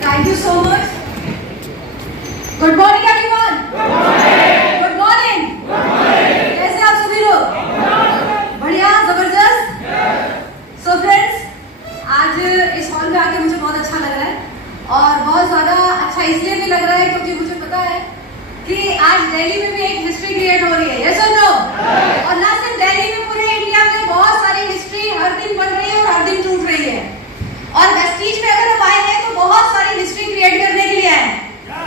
Thank you so much. Good morning everyone. Good morning. कैसे आप सभी लोग? बढ़िया, जबरदस्त. So friends, आज इस हॉल में आके मुझे बहुत अच्छा लग रहा है और बहुत ज्यादा अच्छा इसलिए भी लग रहा है क्योंकि मुझे पता है कि आज दिल्ली में भी एक हिस्ट्री क्रिएट हो रही है. यस और नो? और ना सिर्फ दिल्ली में, पूरे इंडिया में बहुत सारी हिस्ट्री हर दिन बन रही है और हर दिन टूट रही है. और वेस्टीज में अगर हम आए हैं तो बहुत सारी हिस्ट्री क्रिएट करने के लिए आए हैं.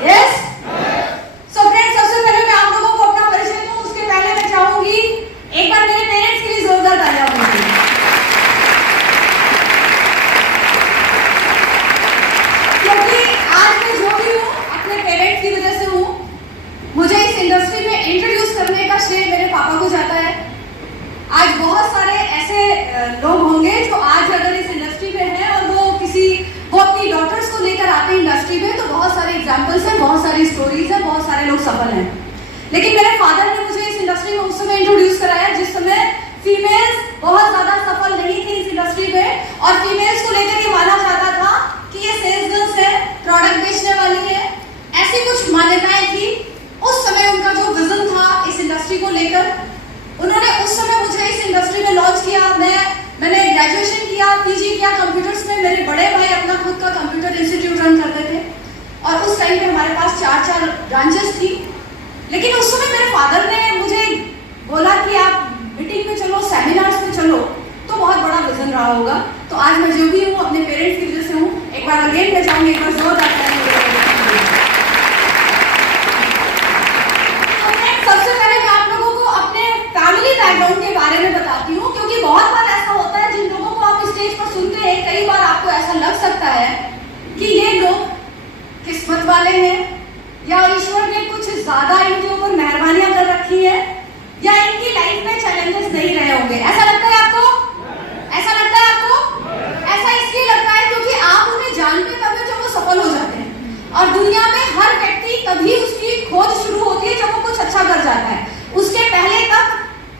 यस? सो फ्रेंड्स, सबसे पहले मैं आप लोगों को अपना परिचय दूं. उसके पहले मैं चाहूंगी एक बार मेरे पेरेंट्स के लिए जोरदार तालियां होंगी. क्योंकि आज मैं जो भी हूँ अपने पेरेंट्स की वजह से हूँ. मुझे इस इंडस्ट्री में इंट्रोड्यूस करने का श्रेय मेरे पापा को जाता है. आज बहुत सारे ऐसे लोग होंगे जो आज अगर इस इंडस्ट्री में हैं और वो अपनी डॉटर्स को लेकर आते हैं इंडस्ट्री में, तो बहुत सारे एग्जांपल्स हैं, बहुत सारी स्टोरीज हैं, बहुत सारे लोग सफल हैं. लेकिन मेरे फादर ने मुझे इस इंडस्ट्री में उस समय इंट्रोड्यूस कराया जिस समय फीमेल्स बहुत ज्यादा सफल नहीं थी इस इंडस्ट्री में और फीमेल्स को लेकर ये माना जाता था कि ये सेल्स गर्ल्स है, प्रोडक्ट बेचने वाली है, ऐसी कुछ मान्यताएं थी. उस समय उनका जो विजन था इस इंडस्ट्री को लेकर, उन्होंने उस समय मुझे इस इंडस्ट्री में लॉन्च किया. मैंने ग्रेजुएशन किया, पीजी किया कंप्यूटर्स में. मेरे बड़े भाई अपना खुद का कंप्यूटर इंस्टीट्यूट रन करते थे और उस टाइम पे हमारे पास 4 ब्रांचेस थी. लेकिन उस समय मेरे फादर ने मुझे बोला कि आप मीटिंग में चलो, सेमिनार्स में चलो, तो बहुत बड़ा विजन रहा होगा. तो आज मैं जो भी हूँ अपने पेरेंट्स की वजह से हूँ. एक बार अगेन मैं चाहूंगी, एक बार जोरदार सबसे पहले मैं आप लोगों को अपने फैमिली बैकग्राउंड के बारे में बताती हूँ, क्योंकि बहुत बार ऐसा होता है जिन लोगों को आप स्टेज पर सुनते हैं, कई बार आपको ऐसा लग सकता है कि ये लोग किस्मत वाले हैं या ईश्वर ने कुछ ज्यादा इनके ऊपर मेहरबानियां कर रखी है या इनकी लाइफ में चैलेंजेस नहीं रहे होंगे. ऐसा लगता है आपको? ऐसा लगता है आपको? ऐसा इसलिए लगता है क्योंकि आप उन्हें जानते तब है जब वो सफल हो जाते हैं. और दुनिया में हर व्यक्ति तभी उसकी खोज शुरू होती है जब वो कुछ अच्छा कर जाता है. उसके पहले तक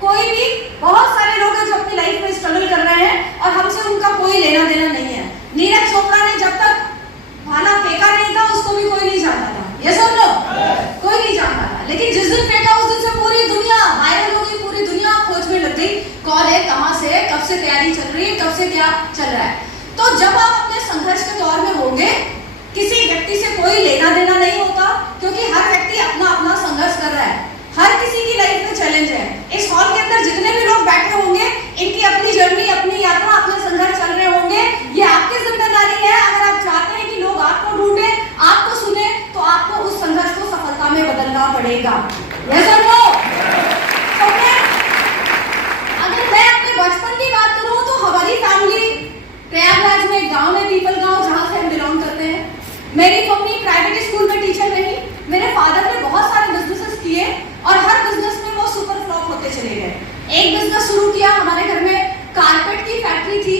कोई भी, बहुत सारे लोग हैं जो अपनी लाइफ में स्ट्रगल कर रहे हैं और हमसे उनका कोई लेना देना नहीं है. नीरज चोपड़ा ने जब तक भाला फेंका नहीं था उसको भी कोई नहीं जानता था. ये सुन लो, कोई नहीं जानता था. लेकिन जिस दिन फेंका उस दिन से पूरी दुनिया वायरल हो गई, पूरी दुनिया खोज में लग गई. कौन है, कहां से है, कब से तैयारी चल रही है, कब से क्या चल रहा है. तो जब आप अपने संघर्ष के दौर में होंगे, किसी व्यक्ति से कोई लेना देना नहीं होता, क्योंकि हर व्यक्ति अपना अपना संघर्ष कर रहा है. हर किसी की लाइफ में चैलेंज है. इस हॉल के अंदर जितने भी लोग बैठे होंगे, इनकी अपनी जर्नी, अपनी यात्रा, अपने संघर्ष चल रहे होंगे. ये आपकी जिम्मेदारी है. अगर आप चाहते हैं कि लोग आपको ढूंढे, आपको सुने, तो आपको उस संघर्ष को सफलता में बदलना पड़ेगा. अगर मैं अपने बचपन की बात करूं तो हमारी फैमिली प्रयागराज में एक गाँव है, पीपल गाँव, जहाँ से हम बिलोंग करते हैं. मेरी मम्मी प्राइवेट स्कूल में टीचर रही. मेरे फादर ने बहुत सारे बिजनेसेस किए और हर बिजनेस में वो सुपर फ्लॉप होते चले गए. एक बिजनेस शुरू किया, हमारे घर में कारपेट की फैक्ट्री थी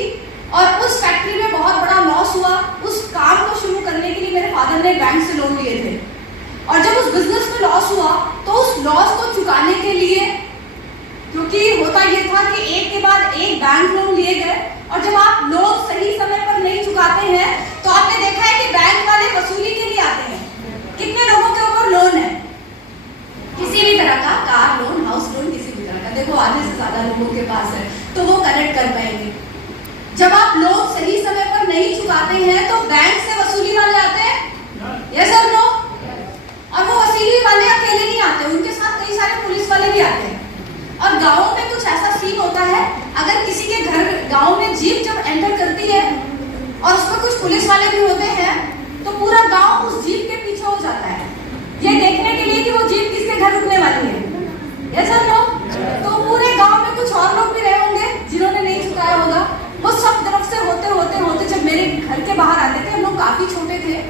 और उस फैक्ट्री में बहुत बड़ा लॉस हुआ. उस काम को शुरू करने के लिए मेरे फादर ने बैंक से लोन लिए थे और जब उस बिजनेस में लॉस हुआ तो उस लॉस को चुकाने के लिए, क्योंकि होता यह था कि एक के बाद एक बैंक लोन लिए गए और जब आप लोन सही समय पर नहीं चुकाते हैं तो आपने देखा है कि बैंक वाले वसूली के लिए आते हैं. कितने लोगों के ऊपर लोन है, किसी भी तरह का, कार लोन, हाउस लोन, किसी भी तरह का. देखो आधे से ज्यादा लोगों के पास है, तो वो कनेक्ट कर पाएंगे. जब आप लोन सही समय पर नहीं चुकाते हैं तो बैंक से वसूली वाले आते हैं. यस और नो? और वो वसूली वाले अकेले नहीं आते, उनके साथ कई सारे पुलिस वाले भी आते हैं. और गाँव में कुछ ऐसा सीन होता है, अगर किसी के घर, गाँव में जीप जब एंटर करती है और उसमें कुछ पुलिस वाले भी होते हैं, तो पूरा गांव उस जीप के पीछे हो जाता है, ये देखने के लिए कि वो जीप किसके घर रुकने वाली है. ये सर नो? तो पूरे गांव में कुछ और लोग भी रहे होंगे जिन्होंने नहीं चुकाया होगा. वो सब तरफ से होते होते होते जब मेरे घर के बाहर आते थे, हम लोग काफी छोटे थे,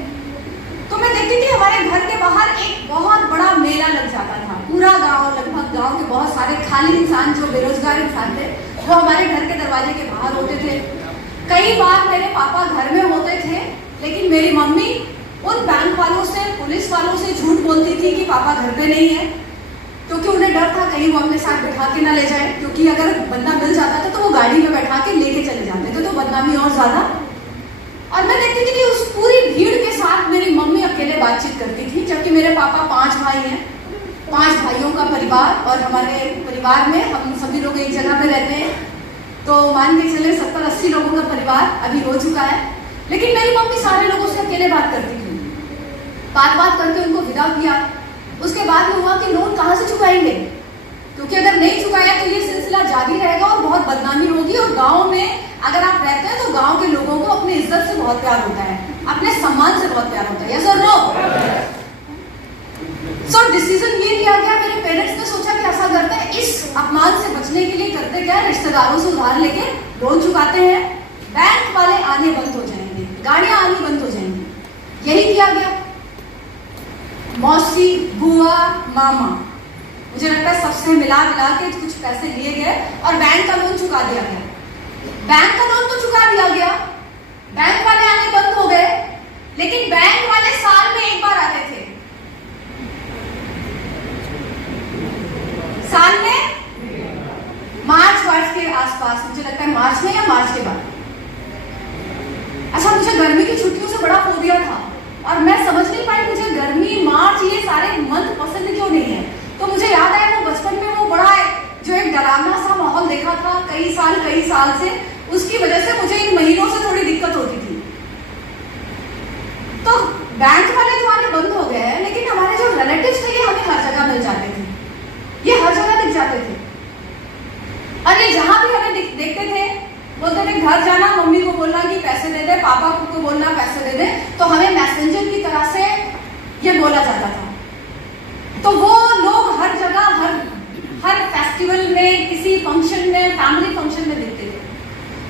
तो मैं देखती थी हमारे घर के बाहर एक बहुत बड़ा मेला लग जाता था. पूरा गाँव, लगभग गाँव के बहुत सारे खाली इंसान, जो बेरोजगार इंसान थे, वो हमारे घर के दरवाजे के बाहर होते थे. कई बार मेरे पापा घर में होते थे, लेकिन मेरी मम्मी उन बैंक वालों से, पुलिस वालों से झूठ बोलती थी कि पापा घर पे नहीं है, क्योंकि उन्हें डर था कहीं वो अपने साथ बैठा के ना ले जाए, क्योंकि अगर बंदा मिल जाता था तो वो गाड़ी में बैठा के लेके चले जाते थे, तो बदनामी और ज्यादा। और मैं देखती थी कि उस पूरी भीड़ के साथ मेरी मम्मी अकेले बातचीत करती थी, जबकि मेरे पापा 5 भाई हैं, 5 भाइयों का परिवार, और हमारे परिवार में हम सभी लोग एक जगह पे रहते हैं, तो मान के चले 70-80 लोगों का परिवार अभी हो चुका है। लेकिन मेरी मम्मी सारे लोगों से अकेले बात करती थी, बात करके उनको विदा किया। उसके बाद में हुआ कि लोन कहाँ से चुकाएंगे, क्योंकि अगर नहीं चुकाया तो ये सिलसिला जारी रहेगा और बहुत बदनामी होगी। और गांव में अगर आप रहते हैं तो गांव के लोगों को अपनी इज्जत से बहुत प्यार होता है, अपने सम्मान से बहुत प्यार होता है, यस और नो? सो डिसीजन ये लिया गया, मेरे पेरेंट्स ने सोचा कि ऐसा करते हैं, इस अपमान से बचने के लिए करते क्या, रिश्तेदारों से उधार लेके लोन चुकाते हैं, बैंक वाले आने बंद हो जाएंगे, गाड़ियां आनी बंद हो जाएंगी। यही किया गया। मौसी, बुआ, मामा, मुझे लगता है सबसे मिला के कुछ पैसे लिए गए और बैंक का लोन चुका दिया गया। बैंक का लोन तो चुका दिया गया, बैंक वाले आने बंद हो गए, लेकिन बैंक वाले साल में एक बार आते थे। साल में मार्च के आसपास, मुझे लगता है मार्च में या मार्च के बाद। अच्छा, मुझे गर्मी की छुट्टियों से बड़ा फोबिया था और मैं समझ नहीं पाई मुझे गर्मी, मार्च, ये सारे मंथ पसंद क्यों नहीं है। तो मुझे याद आया वो बचपन में वो बड़ा जो एक डरावना सा माहौल देखा था कई साल से, उसकी वजह से मुझे इन महीनों से थोड़ी दिक्कत होती थी। तो बैंक वाले जो आने बंद हो गए हैं, लेकिन हमारे जो रिलेटिव्स थे ये हमें हर जगह मिल जाते थे, ये हर जगह दिख जाते थे। और ये जहां भी हमें देखते थे, बोलते थे घर जाना, मम्मी को बोलना कि पैसे दे दे, पापा को बोलना पैसे दे दे, तो हमें मैसेंजर की तरह से ये बोला जाता था। तो वो लोग हर जगह, हर फेस्टिवल में, किसी फंक्शन में, फैमिली फंक्शन में दिखते थे।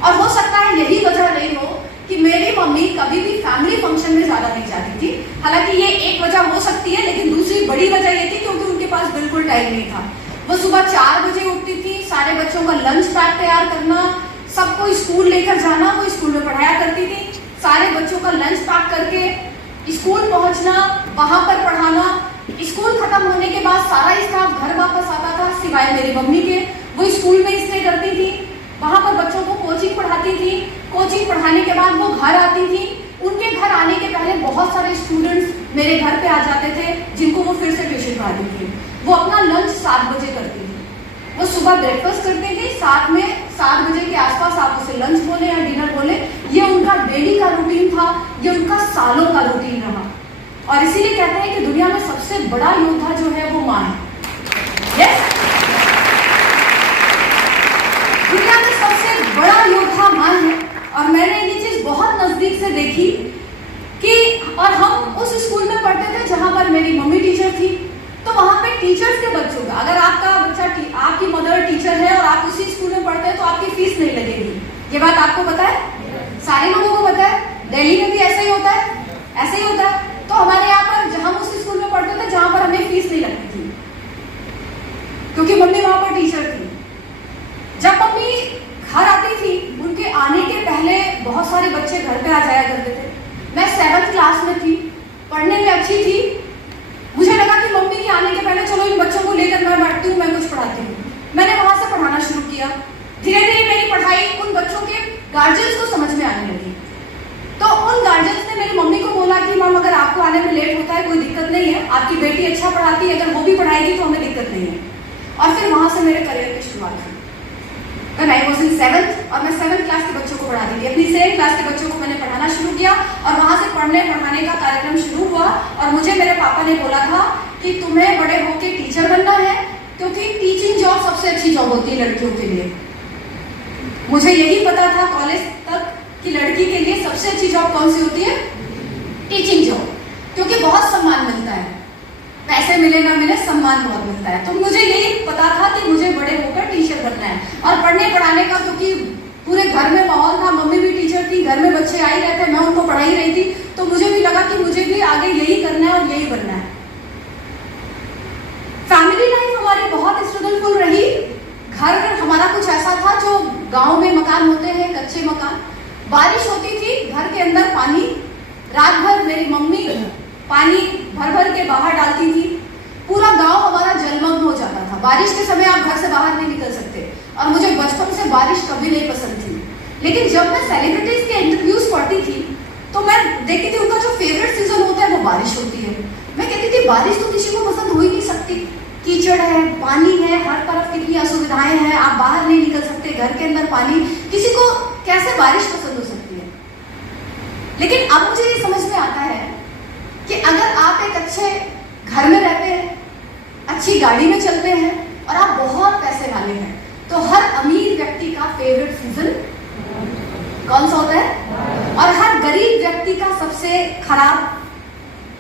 और हो सकता है यही वजह नहीं हो कि मेरी मम्मी कभी भी फैमिली फंक्शन में ज्यादा नहीं जाती थी। हालांकि ये एक वजह हो सकती है, लेकिन दूसरी बड़ी वजह ये थी क्योंकि उनके पास बिल्कुल टाइम नहीं था। वो सुबह 4 बजे उठती थी, सारे बच्चों का लंच पैक तैयार करना, सबको स्कूल लेकर जाना, वो स्कूल में पढ़ाया करती थी, सारे बच्चों का लंच पैक करके स्कूल पहुंचना, वहां पर पढ़ाना, स्कूल खत्म होने के बाद सारा स्टाफ घर वापस आता था सिवाय मेरी मम्मी के। वो स्कूल में स्टे करती थी, वहां पर बच्चों को कोचिंग पढ़ाती थी, कोचिंग पढ़ाने के बाद वो घर आती थी। उनके घर आने के पहले बहुत सारे स्टूडेंट्स मेरे घर पे आ जाते थे जिनको वो फिर से ट्यूशन पढ़ाती थी। वो अपना लंच 7 बजे करती थी, वो सुबह ब्रेकफास्ट करती थी, 7 बजे के आसपास आप उसे लंच बोले या डिनर बोले, ये उनका डेली का रूटीन था, ये उनका सालों का रूटीन रहा। और इसीलिए कहते हैं कि दुनिया में सबसे बड़ा योद्धा जो है वो माँ है। यस, दुनिया में सबसे बड़ा योद्धा माँ है। और मैंने ये चीज बहुत नजदीक से देखी कि, और हम उस स्कूल में पढ़ते थे जहां पर मेरी मम्मी टीचर थी, तो वहां पे टीचर्स के बच्चों का, अगर आपका बच्चा, आपकी मदर टीचर है और आप उसी स्कूल में पढ़ते हैं तो आपकी फीस नहीं लगेगी। ये बात आपको पता है, सारे लोगों को पता है। दिल्ली में भी ऐसा ही होता है, ऐसे ही होता है। तो हमारे यहाँ पर हम उस स्कूल में पढ़ते थे जहां पर हमें फीस नहीं लगती थी, क्योंकि मम्मी वहां पर टीचर थी। जब मम्मी घर आती थी, उनके आने के पहले बहुत सारे बच्चे घर पे आ जाया करते थे। मैं 7th क्लास में थी, पढ़ने में अच्छी थी। मुझे लगा कि मम्मी के आने के पहले चलो इन बच्चों को लेकर मैं बैठती हूँ, मैं कुछ पढ़ाती हूँ। मैंने वहां से पढ़ाना शुरू किया। धीरे धीरे मेरी पढ़ाई उन बच्चों के गार्जियंस को समझ में आने लगी। तो उन गार्जियंस ने मेरी मम्मी को बोला कि मैम अगर आपको आने में लेट होता है कोई दिक्कत नहीं है, आपकी बेटी अच्छा पढ़ाती है, अगर वो भी पढ़ाएगी तो हमें दिक्कत नहीं है। और फिर वहां से मेरे करियर की शुरुआत हुई। When I was in 7th, और मैं 7th क्लास के बच्चों को पढ़ाती थी। अपनी 7th क्लास के बच्चों को मैंने पढ़ाना शुरू किया और वहां से पढ़ाने का कार्यक्रम शुरू हुआ। और मुझे मेरे पापा ने बोला था कि तुम्हें बड़े होकर टीचर बनना है, क्योंकि टीचिंग जॉब सबसे अच्छी जॉब होती है लड़कियों के लिए। मुझे यही पता था कॉलेज तक कि लड़की के लिए सबसे अच्छी जॉब कौन सी होती है, टीचिंग जॉब, क्योंकि बहुत सम्मान मिलता है, पैसे मिले ना मिले सम्मान बहुत मिलता है। तो मुझे यही पता था कि मुझे बड़े होकर टीचर बनना है। और पढ़ने पढ़ाने का, क्योंकि पूरे घर में माहौल था, मम्मी भी टीचर थी, घर में बच्चे आ ही रहते, मैं उनको पढ़ा ही रही थी, तो मुझे भी लगा कि मुझे भी आगे यही करना है और यही बनना है। फैमिली लाइफ हमारी बहुत स्ट्रगलफुल रही। घर हमारा कुछ ऐसा था, जो गांव में मकान होते हैं कच्चे मकान, बारिश होती थी घर के अंदर पानी, रात भर मेरी मम्मी पानी भर भर के बाहर डालती थी। पूरा गांव हमारा जलमग्न हो जाता था। बारिश के समय आप घर से बाहर नहीं निकल सकते और मुझे बचपन से बारिश कभी नहीं पसंद थी। लेकिन जब मैं सेलिब्रिटीज के इंटरव्यूज पढ़ती थी तो मैं देखती थी उनका जो फेवरेट सीजन होता है वो बारिश होती है। मैं कहती थी बारिश तो किसी को पसंद हो ही नहीं सकती, कीचड़ है, पानी है, हर तरफ कितनी असुविधाएं हैं, आप बाहर नहीं निकल सकते, घर के अंदर पानी, किसी को कैसे बारिश पसंद हो सकती है। लेकिन अब मुझे ये समझ में आता है कि अगर आप एक अच्छे घर में रहते हैं, अच्छी गाड़ी में चलते हैं और आप बहुत पैसे वाले हैं, तो हर अमीर व्यक्ति का फेवरेट सीजन कौन सा होता है? और हर गरीब व्यक्ति का सबसे खराब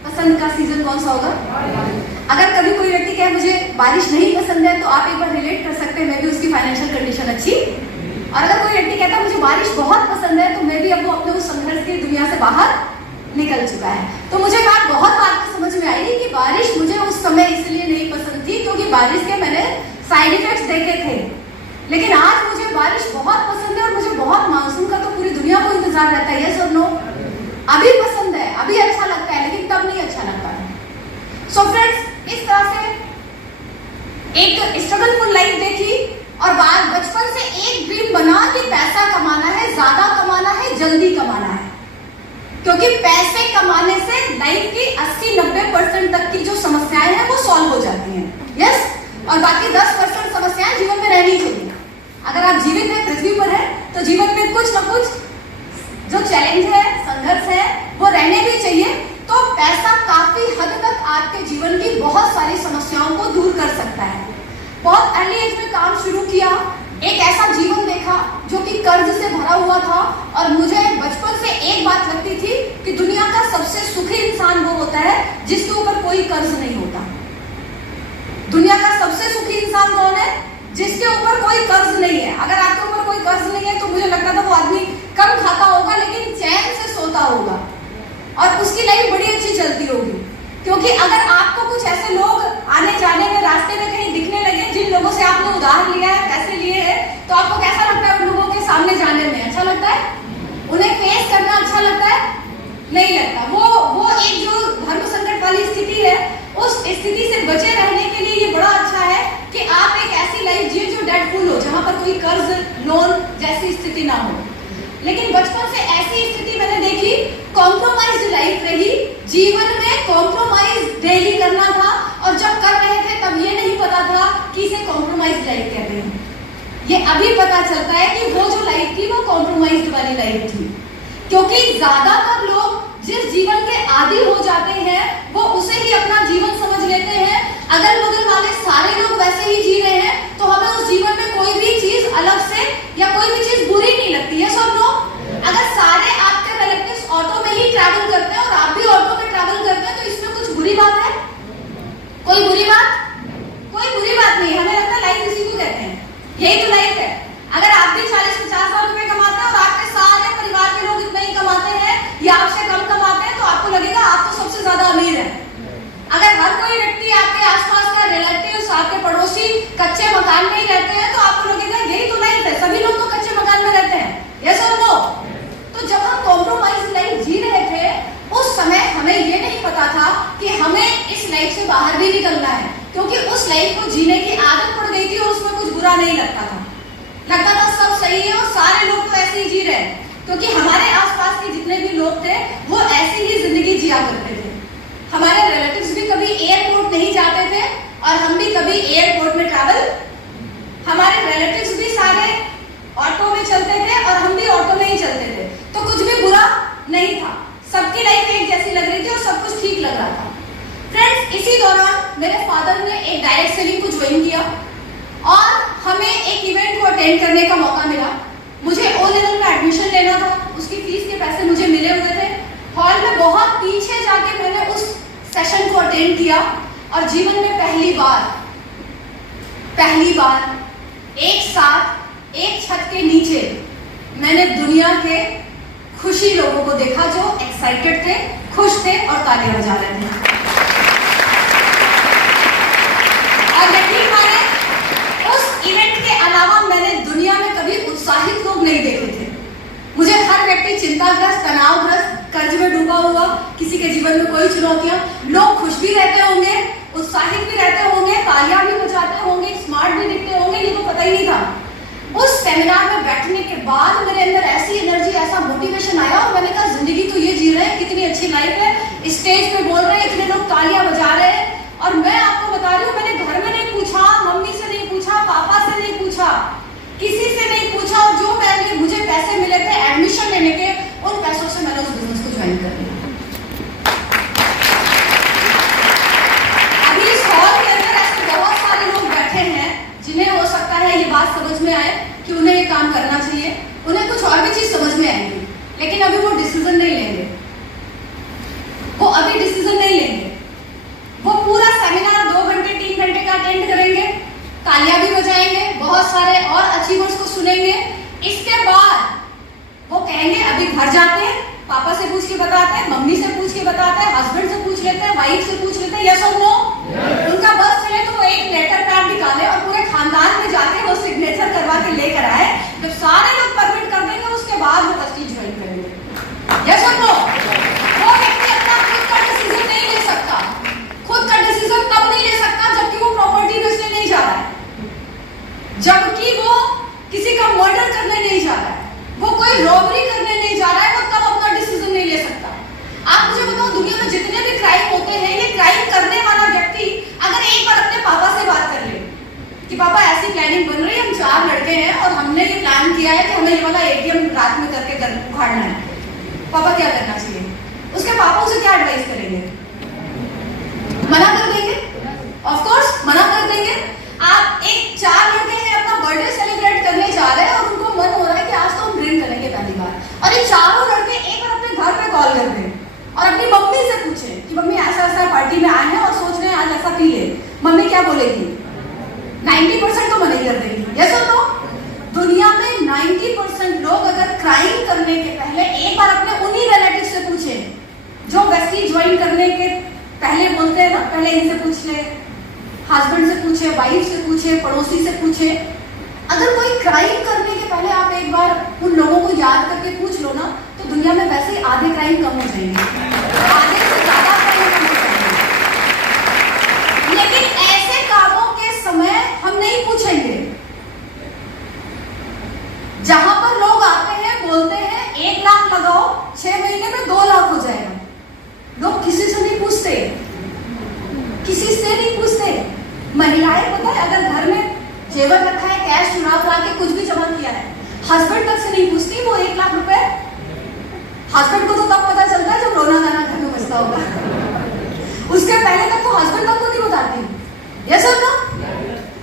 पसंद का सीजन कौन सा होगा? अगर कभी कोई व्यक्ति कहे मुझे बारिश नहीं पसंद है, तो आप एक बार रिलेट कर सकते हैं, मे भी उसकी फाइनेंशियल कंडीशन अच्छी। और अगर कोई व्यक्ति कहता है मुझे बारिश बहुत पसंद है, तो मे भी अब वो अपने उस संघर्ष की दुनिया से बाहर निकल चुका है। तो मुझे बहुत बात समझ में आई कि बारिश मुझे उस समय इसलिए नहीं पसंद थी क्योंकि बारिश के मैंने साइड इफेक्ट्स देखे थे। लेकिन आज मुझे बारिश बहुत पसंद है और मुझे बहुत मानसून का तो पूरी दुनिया को इंतजार रहता है। यस और नो? अभी पसंद है, अभी अच्छा लगता है, लेकिन तब नहीं अच्छा लगता है। सो फ्रेंड्स, इस तरह से एक स्ट्रगलफुल लाइफ देखी और बचपन से एक ड्रीम बना कि पैसा कमाना है, ज्यादा कमाना है, जल्दी कमाना है, क्योंकि पैसे कमाने से लाइफ की 80-90% तक की जो समस्याएं हैं वो सॉल्व हो जाती हैं। यस? और बाकी 10% समस्याएं जीवन में रहनी चाहिए। अगर आप जीवित हैं, पृथ्वी पर है, तो जीवन में कुछ ना कुछ जो चैलेंज है, संघर्ष है, वो रहने भी चाहिए। तो पैसा काफी हद तक आपके जीवन की बहुत सारी समस्याओं को दूर कर सकता है। बहुत अर्ली एज में काम शुरू किया, एक ऐसा जीवन देखा जो कि कर्ज से भरा हुआ था, और मुझे बचपन से एक बात लगती थी कि दुनिया का सबसे सुखी इंसान वो होता है जिसके ऊपर कोई कर्ज नहीं होता। दुनिया का सबसे सुखी इंसान कौन है? जिसके ऊपर कोई कर्ज नहीं है। अगर आपके ऊपर कोई कर्ज नहीं है तो मुझे लगता था वो आदमी कम खाता होगा लेकिन चैन से सोता होगा और उसकी लाइफ बड़ी अच्छी चलती होगी। क्योंकि अगर आपको कुछ ऐसे लोग आने जाने में, रास्ते में कहीं दिखने लगे जिन लोगों से आपने उधार लिया है, पैसे लिए हैं, तो आपको कैसा लगता है? उन लोगों के सामने जाने में अच्छा लगता है? उन्हें फेस करना अच्छा लगता है? नहीं लगता। वो एक जो धर्म संकट वाली स्थिति है, उस स्थिति से बचे रहने के लिए ये बड़ा अच्छा है कि आप एक ऐसी लाइफ जिए जो डेट फुल हो, जहां पर कोई कर्ज, लोन जैसी स्थिति ना हो। लेकिन बचपन से ऐसी स्थिति मैंने देखी, कॉम्प्रोमाइज्ड लाइफ रही, जीवन में कॉम्प्रोमाइज डेली करना था, और जब कर रहे थे तब ये नहीं पता था कि इसे कॉम्प्रोमाइज्ड लाइफ कहते हैं। ये अभी पता चलता है कि वो जो लाइफ थी वो कॉम्प्रोमाइज्ड वाली लाइफ थी, क्योंकि ज्यादातर लोग जिस जीवन के आदी हो जाते हैं वो उसे ही अपना जीवन समझ लेते हैं। अगल बगल वाले सारे लोग वैसे ही जी रहे हैं तो हमें उस जीवन में कोई भी चीज अलग से या कोई भी चीज बुरी नहीं लगती है। सब लोग, अगर सारे आपके रिलेटिव्स ऑटो में ही ट्रैवल करते हैं और आप भी ऑटो में ट्रैवल करते हैं, तो इसमें कुछ बुरी बात है? कोई बुरी बात? कोई बुरी बात नहीं। हमें लगता है लाइफ इसी को कहते हैं, यही तो लाइफ है। अगर आप भी 40-50 लाख रुपए कमाते हैं और आपके सारे परिवार के लोग इतना ही कमाते हैं या आपसे कम कमाते हैं, तो आपको लगेगा आप तो सबसे ज्यादा अमीर हैं। अगर हर कोई व्यक्ति, आपके आसपास का रिलेटिव्स, आपके पड़ोसी कच्चे मकान में ही रहते हैं, तो आपको लगेगा यही तो लाइफ है, सभी लोग तो कच्चे मकान में रहते हैं। यस और नो? तो जब हम कॉम्प्रोमाइज लाइफ जी रहे थे, उस समय हमें ये नहीं पता था कि हमें इस लाइफ से बाहर भी निकलना है, क्योंकि उस लाइफ को जीने की आदत पड़ गई थी और उसमें कुछ बुरा नहीं लगता था। लगता था सब सही है और सारे लोग तो ऐसे ही जी रहे हैं, क्योंकि हमारे आसपास के जितने भी लोग थे वो ऐसी ही जिंदगी जिया करते थे। हमारे रिलेटिव्स भी कभी एयरपोर्ट नहीं जाते थे और हम भी कभी एयरपोर्ट में ट्रैवल, हमारे रिलेटिव्स भी सारे ऑटो में चलते थे और हम भी ऑटो में ही चलते थे, तो कुछ भी बुरा नहीं था। सबकी लाइफ एक जैसी लग रही थी और सब कुछ ठीक लग रहा था। फ्रेंड्स, इसी दौरान मेरे फादर ने एक डायरेक्ट सेलिंग को ज्वाइन किया और हमें एक इवेंट को अटेंड करने का मौका मिला। मुझे ओ लेवल में एडमिशन लेना था, उसकी फीस के पैसे मुझे मिले हुए थे। हॉल में बहुत पीछे जाके मैंने उस सेशन को अटेंड किया और जीवन में पहली बार एक साथ एक छत के नीचे मैंने दुनिया के खुशी लोगों को देखा जो एक्साइटेड थे, खुश थे और तालियां बजा रहे थे। और यकीन माने, उस इवेंट के अलावा मैंने दुनिया में कभी उत्साहित लोग नहीं देखे थे। मुझे हर व्यक्ति चिंताग्रस्त, तनावग्रस्त, कर्ज में डूबा हुआ, किसी के जीवन में कोई चुनौतियां, लोग खुश भी रहते होंगे, उत्साहित भी रहते होंगे, तालियां भी बजाते होंगे, स्मार्ट भी दिखते होंगे, ये तो पता ही नहीं था। उस सेमिनार में बैठने के बाद मेरे अंदर ऐसी एनर्जी, ऐसा मोटिवेशन आया और मैंने कहा जिंदगी तो ये जी रहे हैं, कितनी अच्छी लाइफ है, स्टेज पे बोल रहे हैं, इतने लोग तालियां बजा रहे हैं। और मैं आपको बता रही हूँ, मैंने घर में नहीं पूछा, मम्मी से नहीं पूछा, पापा से नहीं पूछा, किसी से नहीं पूछा, और जो मैंने मुझे पैसे मिले थे एडमिशन लेने के, उन पैसों से मैंने उस बिजनेस को ज्वाइन कर लिया। अभी इस हॉल के अंदर ऐसे बहुत सारे लोग बैठे हैं जिन्हें हो सकता है ये बात समझ में आए कि उन्हें ये काम करना चाहिए, उन्हें कुछ और भी चीज समझ में आएगी, लेकिन अभी वो डिसीजन नहीं लेंगे, वो अभी डिसीजन नहीं लेंगे। वो पूरा सेमिनार 2 घंटे 3 घंटे का अटेंड करेंगे, तालियां भी बजाएंगे, बहुत सारे और अचीवर्स को सुनेंगे। इसके बाद वो कहेंगे अभी घर जाते हैं, पापा से पूछ के बताते हैं, मम्मी से पूछ के बताते हैं, हस्बैंड से पूछ लेते हैं, वाइफ से पूछ लेते हैं, यस और नो। उनका बस चले तो वो एक लेटर पैड निकाले और पूरे खानदान में जाके वो सिग्नेचर करवा के लेकर आए। जब सारे लोग परमिट कर देंगे उसके बाद वो ट्रस्टी ज्वाइन करेंगे, यस और नो। वो व्यक्ति अपना खुद का डिसीजन नहीं ले सकता, खुद का डिसीजन तब नहीं ले सकता जबकि वो प्रॉपर्टी बेचने नहीं जा रहा है, जबकि वो किसी का मर्डर करने नहीं जा रहा है, वो कोई रॉबरी करने नहीं जा रहा है, वो तब अपना डिसीजन नहीं ले सकता। आप मुझे बताओ, दुनिया में जितने भी क्राइम होते हैं, ये क्राइम करने वाला व्यक्ति अगर एक बार अपने पापा से बात कर ले कि पापा ऐसी प्लानिंग बन रही है, हम 4 लड़के हैं और हमने ये प्लान किया है कि हमें ये वाला एटीएम रात में करके उखाड़ना है, पापा क्या करना चाहिए? उसके पापा उसे क्या एडवाइस करेंगे? मना कर देंगे, ऑफ कोर्स मना कर देंगे। आप एक 4 लड़के हैं अपना बर्थडे सेलिब्रेट करने जा रहे हैं और उनको मन हो रहा है कि आज तो हम ड्रिंक करेंगे पहली बार, और ये चारों लड़के एक बार अपने घर पे कॉल कर दें और अपनी मम्मी से पूछें कि मम्मी ऐसा ऐसा पार्टी में आए हैं और सोच रहे हैं आज ऐसा पी ले, मम्मी क्या बोलेगी? 90% तो मना ही कर देंगी, यस और नो। दुनिया में 90% लोग अगर क्राइम करने के पहले एक बार अपने उन्हीं रिलेटिव से पूछें जो व्यक्ति ज्वाइन करने के पहले बोलते हैं ना, पहले इनसे पूछ ले, हस्बैंड से पूछे, वाइफ से पूछे, पड़ोसी से पूछे। अगर कोई क्राइम करने के पहले आप एक बार उन लोगों को याद करके पूछ लो ना, तो दुनिया में वैसे ही आधे क्राइम कम हो जाएंगे, आधे से ज्यादा क्राइम कम हो जाएंगे। लेकिन ऐसे कामों के समय हम नहीं पूछेंगे जहां पर लोग आते हैं, बोलते हैं 1 लाख लगाओ, 6 महीने में 2 लाख हो जाएगा। लोग किसी से नहीं पूछते, किसी से नहीं पूछते। महिलाएं पता है अगर घर में जेवर रखा है, कैश चुरा के कुछ भी जमा किया है, हस्बैंड तक से नहीं पूछती वो 1 लाख रुपए। हस्बैंड को तो तब पता चलता है जब रोना गाना घर में बजता होगा, उसके पहले तक तो हस्बैंड तक को नहीं बताती, यस और नो।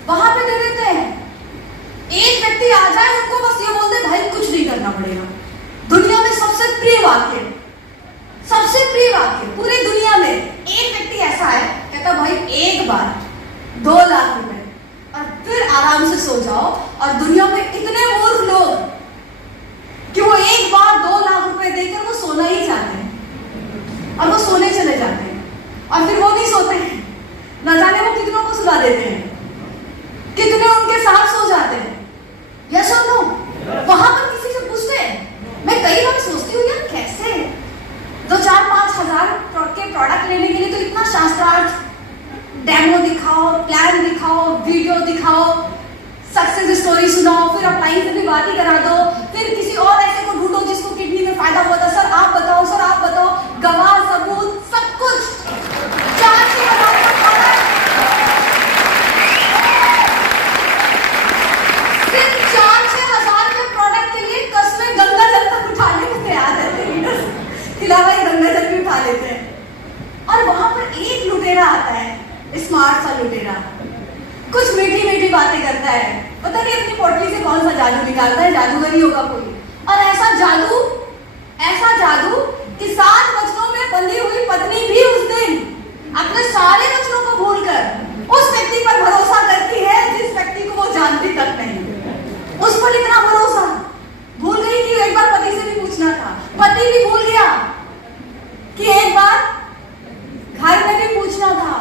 वहां पे दे देते हैं। एक व्यक्ति आ जाए उनको बस ये बोलते भाई कुछ नहीं करना पड़ेगा। दुनिया में सबसे प्रिय वाक्य, सबसे प्रिय वाक्य पूरी दुनिया में, एक व्यक्ति ऐसा है कहता भाई एक बार 2 लाख रुपए और फिर आराम से सो जाओ। और दुनिया में इतने मूर्ख लोग कि वो एक बार 2 लाख रुपए देकर वो सोना ही चाहते हैं और वो सोने चले जाते हैं, और फिर वो नहीं सोते हैं, न जाने वो कितनों को सुला देते हैं, कितने उनके साथ सो जाते हैं, यस और नो। वहां पर किसी से पूछते हैं। मैं कई बार सोचती हूँ यार कैसे 2-4-5 हजार के प्रोडक्ट लेने के लिए तो इतना शास्त्रार्थ, डेमो दिखाओ, प्लान दिखाओ, वीडियो दिखाओ, सक्सेस स्टोरी सुनाओ, फिर अपलाइन से भी बात ही करा दो, फिर किसी और ऐसे को ढूंढो जिसको किडनी में फायदा हुआ था, सर आप बताओ, सर आप बताओ, गवाह सबूत सब कुछ। 4-6 हजार का प्रोडक्ट, सिर्फ 4-6 हजार के प्रोडक्ट के लिए कस्में गंगा जल तक उठाने को तैयार रहते हैं, खिलावा गंगा जल भी उठा लेते हैं। और वहां पर एक लुटेरा आता है, स्मार्ट सा लुटेरा, कुछ मीठी मीठी बातें करता है, पता नहीं अपनी पोटली से कौन सा जादू निकालता है, जादूगर ही होगा कोई। और ऐसा जादू कि 7 वचनों में बंधी हुई पत्नी भी उस दिन अपने सारे वचनों को भूलकर उस व्यक्ति पर भरोसा करती है जिस व्यक्ति को वो जानती तक नहीं। उस पर इतना भरोसा, भूल गई कि एक बार पति से भी पूछना था, पति भी भूल गया कि एक बार घर में भी पूछना था,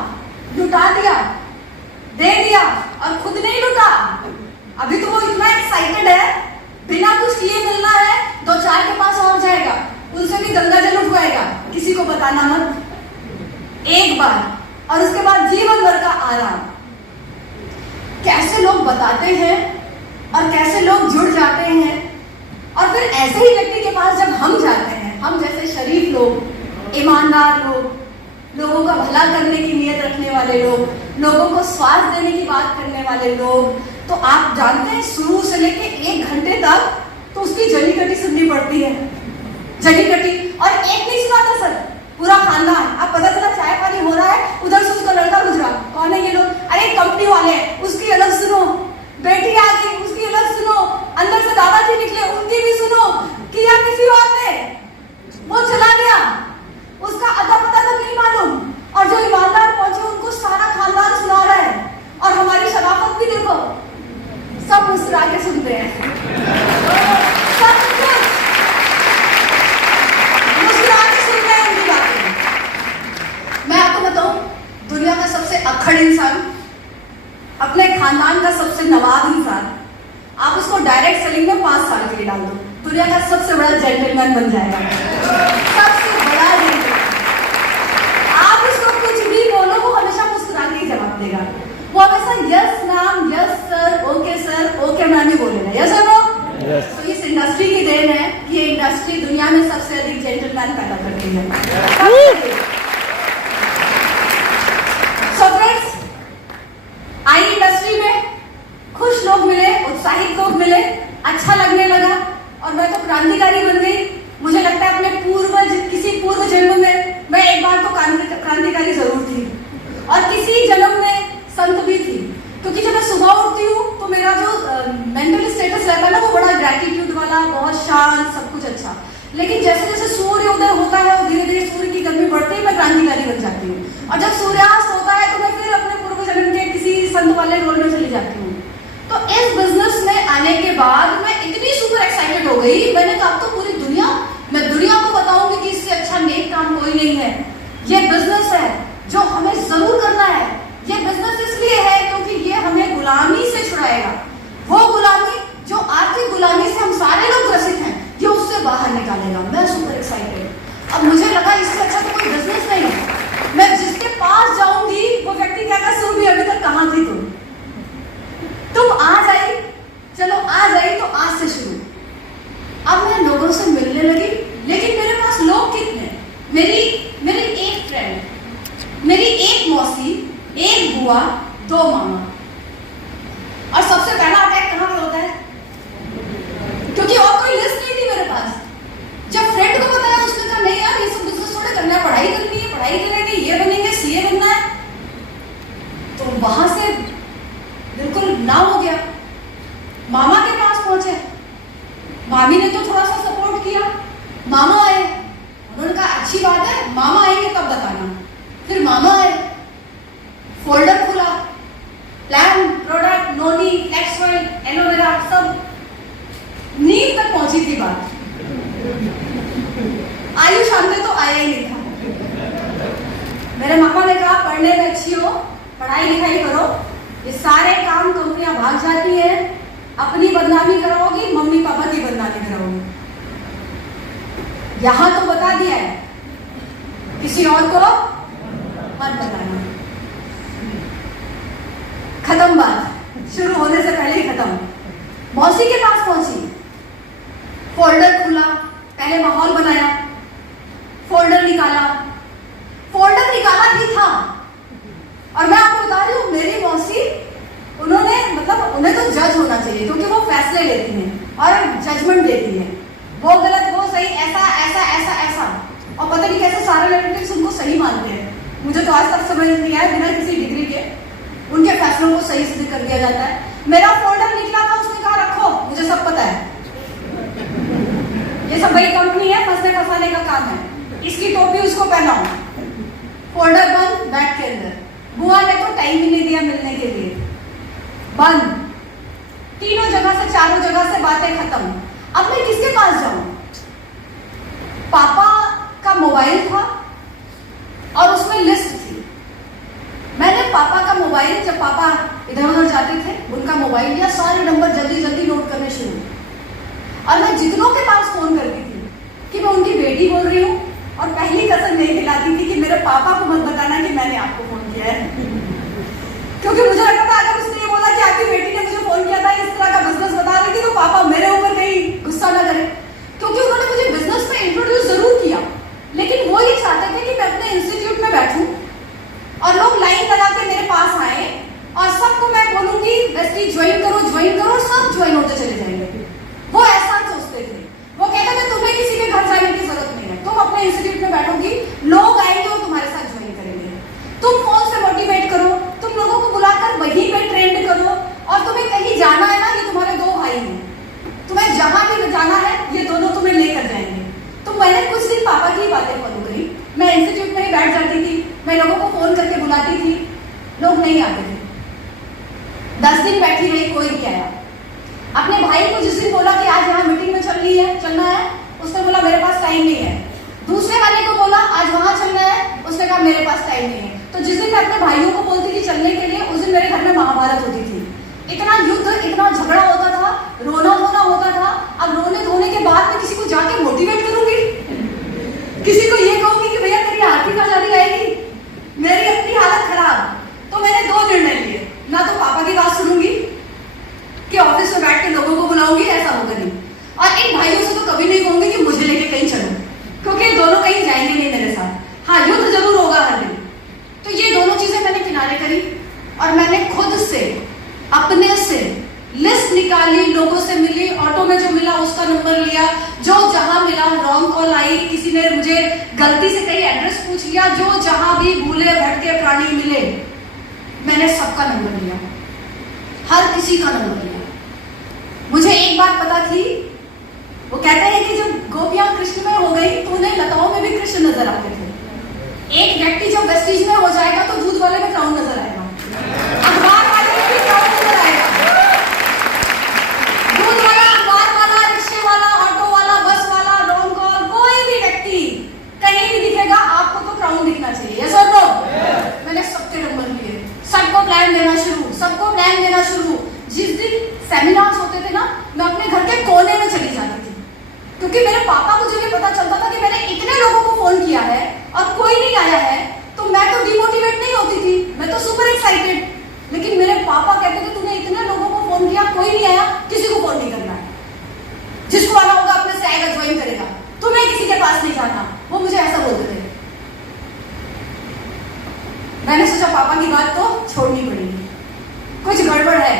लुटा दिया, दे दिया और खुद नहीं लुटा। अभी तो वो इतना एक्साइटेड है, बिना कुछ किए मिलना है, 2-4 के पास और जाएगा, उनसे भी गंगा जल उठवाएगा। बताना मत, एक बार, और उसके बाद जीवन भर का आराम। कैसे लोग बताते हैं और कैसे लोग जुड़ जाते हैं, और फिर ऐसे ही व्यक्ति के पास जब हम जाते हैं, हम जैसे शरीफ लोग, ईमानदार लोग, लोगों का भला करने की नीयत रखने वाले लोग, लोगों को स्वास्थ्य देने की बात करने वाले लोग, तो आप जानते हैं शुरू से लेके 1 घंटे तक तो उसकी जली कटी सुननी पड़ती है, जली कटी। और एक नहीं सुनाता सर, पूरा खानदान। अब पता चला चाय पानी हो रहा है, उधर से उसका लड़का गुजरा, कौन है ये लोग, अरे कंपनी वाले हैं, उसकी अलग सुनो, बेटी आ गई उसकी अलग सुनो, अंदर से दादाजी निकले उनकी भी सुनो, कि यार किसी बात ने वो चला गया, उसका अता पता तक नहीं मालूम, और जो ईमानदार पहुंचे उनको सारा खानदान सुना रहा है। और हमारी शराफत भी देखो, सब मुस्कुरा के सुनते हैं, सब मुस्कुरा के सुनते हैं उनकी बातें। मैं आपको बताऊं, दुनिया का सबसे अक्खड़ इंसान, अपने खानदान का सबसे नवाब इंसान, आप उसको डायरेक्ट सेलिंग में 5 साल के लिए डाल दो, दुनिया का सबसे बड़ा जेंटलमैन बन जाएगा, सबसे बड़ा जेंटलमैन। आप उसको कुछ भी बोलो, वो हमेशा मुस्कुरा के ही जवाब देगा, वो हमेशा yes ma'am, yes sir, okay ma'am ही बोलेगा, यस और नो। तो इस इंडस्ट्री की देन है कि ये इंडस्ट्री दुनिया में सबसे अधिक जेंटलमैन पैदा करती है। सो फ्रेंड्स, आई इंडस्ट्री में खुश लोग मिले, उत्साहित लोग मिले, अच्छा लगने लगा, और मैं तो क्रांतिकारी बन गई। मुझे लगता है अपने किसी पूर्व जन्म में मैं एक बार तो क्रांतिकारी जरूर थी, और किसी जन्म में संत भी थी, क्योंकि जब मैं सुबह उठती हूँ तो मेरा जो मेंटल स्टेटस रहता है ना, वो बड़ा ग्रेटिट्यूड वाला, बहुत शांत, सब कुछ अच्छा। लेकिन जैसे जैसे सूर्य उदय होता है और धीरे धीरे सूर्य की गर्मी बढ़ती है, मैं क्रांतिकारी बन जाती हूँ, और जब सूर्यास्त होता है तो मैं फिर अपने पूर्व जन्म के किसी संत वाले रोल में चली जाती हूँ। तो इस बिजनेस में आने के बाद मैं इतनी सुपर एक्साइटेड हो गई, मैंने कहा अब तो पूरी दुनिया, मैं दुनिया को बताऊंगी कि इससे अच्छा नेक काम कोई नहीं है। ये बिजनेस है जो हमें जरूर करना है। ये बिजनेस इसलिए है क्योंकि ये हमें गुलामी से छुड़ाएगा, वो गुलामी जो आर्थिक गुलामी से हम सारे लोग ग्रसित हैं, ये उससे बाहर निकालेगा। मैं सुपर एक्साइटेड। अब मुझे लगा इससे अच्छा तो कोई बिजनेस नहीं है। मैं जिसके पास जाऊंगी वो व्यक्ति क्या कहा, सुरभि अभी तक कहाँ थी तुम आज आई, चलो आज आई तो आज से शुरू। अब मैं लोगों से मिलने लगी, लेकिन मेरे पास लोग कितने, मेरी एक फ्रेंड, मेरी एक मौसी, एक बुआ, 2 मामा। और सबसे पहला अटैक कहाँ पे होता है, क्योंकि और कोई लिस्ट नहीं थी मेरे पास। जब फ्रेंड को बताया, उसने कहा नहीं यार ये सब बिजनेस थोड़े करना है, पढ़ाई करनी है, पढ़ाई करेंगे, ये बनेंगे, सीए बनना है। तो वहां से बिल्कुल ना हो गया। मामा के पास पहुंचे, मामी ने तो थोड़ा सा सपोर्ट किया, मामा आए, उन्होंने कहा अच्छी बात है, मामा आएंगे तब बताना। फिर मामा आए, फोल्डर खुला, प्लान, प्रोडक्ट, नोनी, फ्लेक्स ऑयल, एलोवेरा, सब नींद तक पहुंची थी बात। आयुष अंत तो आया ही नहीं था। मेरे मामा ने कहा पढ़ने में अच्छी हो, पढ़ाई लिखाई करो, ये सारे काम कंपनियां भाग जाती हैं, अपनी बदनामी कराओगी, मम्मी पापा की बदनामी कराओगी। यहां तो बता दिया है, किसी और को मत बताना। खत्म बात, शुरू होने से पहले ही खत्म। मौसी के पास पहुंची, फोल्डर खुला, पहले माहौल बनाया, फोल्डर निकाला ही था। और मैं आपको बता रही हूँ, मेरी मौसी, उन्होंने मतलब उन्हें तो जज होना चाहिए, क्योंकि वो फैसले लेती हैं और जजमेंट देती हैं, वो गलत वो सही, ऐसा ऐसा ऐसा ऐसा, और पता नहीं कैसे सारे रिलेटिव्स उनको सही मानते हैं। मुझे तो आज तक समझ नहीं आया, बिना किसी डिग्री के उनके फैसलों को सही सिद्ध कर दिया जाता है। मेरा फोल्डर निकला था, उसने कहा रखो, मुझे सब पता है, ये सब बड़ी कंपनी है, फंसने फंसाने का काम है, इसकी टोपी उसको पहनाओ। फोल्डर बंद, बैग के अंदर। बुआ ने तो टाइम ही नहीं दिया मिलने के लिए, बंद। तीनों जगह से, चारों जगह से बातें खत्म। अब मैं किसके पास जाऊं? पापा का मोबाइल था और उसमें लिस्ट थी। मैंने पापा का मोबाइल, जब पापा इधर उधर जाते थे, उनका मोबाइल लिया, सारे नंबर जल्दी जल्दी नोट करने शुरू। और मैं जितनों के पास फोन करती थी कि मैं उनकी बेटी बोल रही हूँ, और पहली कसम नहीं खिलाती थी कि मेरे पापा को मत बताना कि मैंने आपको फोन किया है। क्योंकि मुझे लगता था अगर उसने ये बोला कि आपकी बेटी ने मुझे फोन किया था, इस तरह का बिजनेस बता रही थी, तो पापा मेरे ऊपर कहीं गुस्सा ना करे। क्योंकि उन्होंने मुझे बिजनेस में इंट्रोड्यूस जरूर किया, लेकिन वो ये चाहते थे कि मैं अपने इंस्टीट्यूट में बैठूं और लोग लाइन लगा के मेरे पास आए और सबको मैं बोलूंगी वेस्टीज ज्वाइन करो, सब ज्वाइन होते चले जाएंगे। वो ऐसा सोचते थे। वो कहते थे तुम्हें किसी के घर जाने की जरूरत नहीं है, तुम अपने इंस्टीट्यूट में बैठोगी, लोग आएंगे और तुम्हारे साथ ज्वाइन करेंगे। तुम फोन से मोटिवेट करो, तुम लोगों को बुलाकर वहीं पे ट्रेंड करो, और तुम्हें कहीं जाना है ना, ये तुम्हारे दो भाई हैं, तुम्हें जहां भी जाना है ये दोनों तुम्हें लेकर जाएंगे। तो मैंने कुछ दिन पापा की बातें फॉलो करी। मैं इंस्टीट्यूट में ही बैठ जाती थी, मैं लोगों को फोन करके बुलाती थी, लोग नहीं आते थे। 10 दिन बैठी रही, कोई नहीं आया। अपने भाई को जिस दिन बोला कि आज यहाँ मीटिंग में चलना है, उसने बोला मेरे पास टाइम नहीं है। दूसरे वाले को बोला आज वहां चलना है, उसने कहा मेरे पास टाइम नहीं है। तो जिस दिन मैं अपने भाइयों को बोलती थी चलने के लिए, उस दिन मेरे घर में महाभारत होती थी। इतना युद्ध, इतना झगड़ा होता था, रोना धोना होता था। अब रोने धोने के बाद मैं किसी को जाके मोटिवेट करूंगी, किसी को ये कहूंगी कि भैया तेरी आर्थिक आजादी आएगी, मेरी अपनी हालत खराब। तो मैंने 2 निर्णय लिए, ना तो पापा की बात सुनूंगी कि ऑफिस में बैठ के लोगों को बुलाऊंगी, ऐसा होगा नहीं, और इन भाइयों से तो कभी नहीं कहूंगी कि मुझे लेके कहीं चलो, क्योंकि दोनों कहीं जाएंगे नहीं मेरे साथ। हाँ, युद्ध जरूर होगा हर दिन। तो ये दोनों चीजें मैंने किनारे करी और मैंने खुद से अपने से लिस्ट निकाली, लोगों से मिली, ऑटो में जो मिला उसका नंबर लिया, जो जहां मिला, रॉन्ग कॉल आई, किसी ने मुझे गलती से कहीं एड्रेस पूछ लिया, जो जहां भी भूले भटके प्राणी मिले, मैंने सबका नंबर लिया, हर किसी का नंबर लिया। मुझे एक बात पता थी, वो कहते हैं कि जब गोपियां कृष्ण में हो गई तो उन्हें लताओं में भी कृष्ण नजर आते थे। एक व्यक्ति जब वेस्टीज में हो जाएगा तो दूध वाले में क्राउन नजर आएगा, अखबार वाले में भी क्राउन नजर आएगा, दूध वाला, अखबार वाला, रिक्शे वाला, ऑटो वाला, बस वाला, रॉन्ग कॉल, कोई भी व्यक्ति कहीं भी दिखेगा, आपको तो क्राउन दिखना चाहिए। यस और नो? मैंने सबके नंबर लिए, सबको प्लान देना शुरू। जिस दिन सेमिनार्स होते थे ना, मैं अपने घर के कोने में चली जाती थी, क्योंकि मेरे पापा को जब ये पता चलता था कि मैंने इतने लोगों को फोन किया है और कोई नहीं आया है, तो मैं तो डिमोटिवेट नहीं होती थी, मैं तो सुपर एक्साइटेड। लेकिन मेरे पापा कहते थे तूने इतने लोगों को फोन किया, कोई नहीं आया, किसी को फोन नहीं करना है, जिसको आना होगा अपने से आएगा, ज्वाइन करेगा, तुम्हें किसी के पास नहीं जाना। वो मुझे ऐसा बोलते थे। मैंने सोचा पापा की बात तो छोड़नी पड़ेगी, कुछ गड़बड़ है।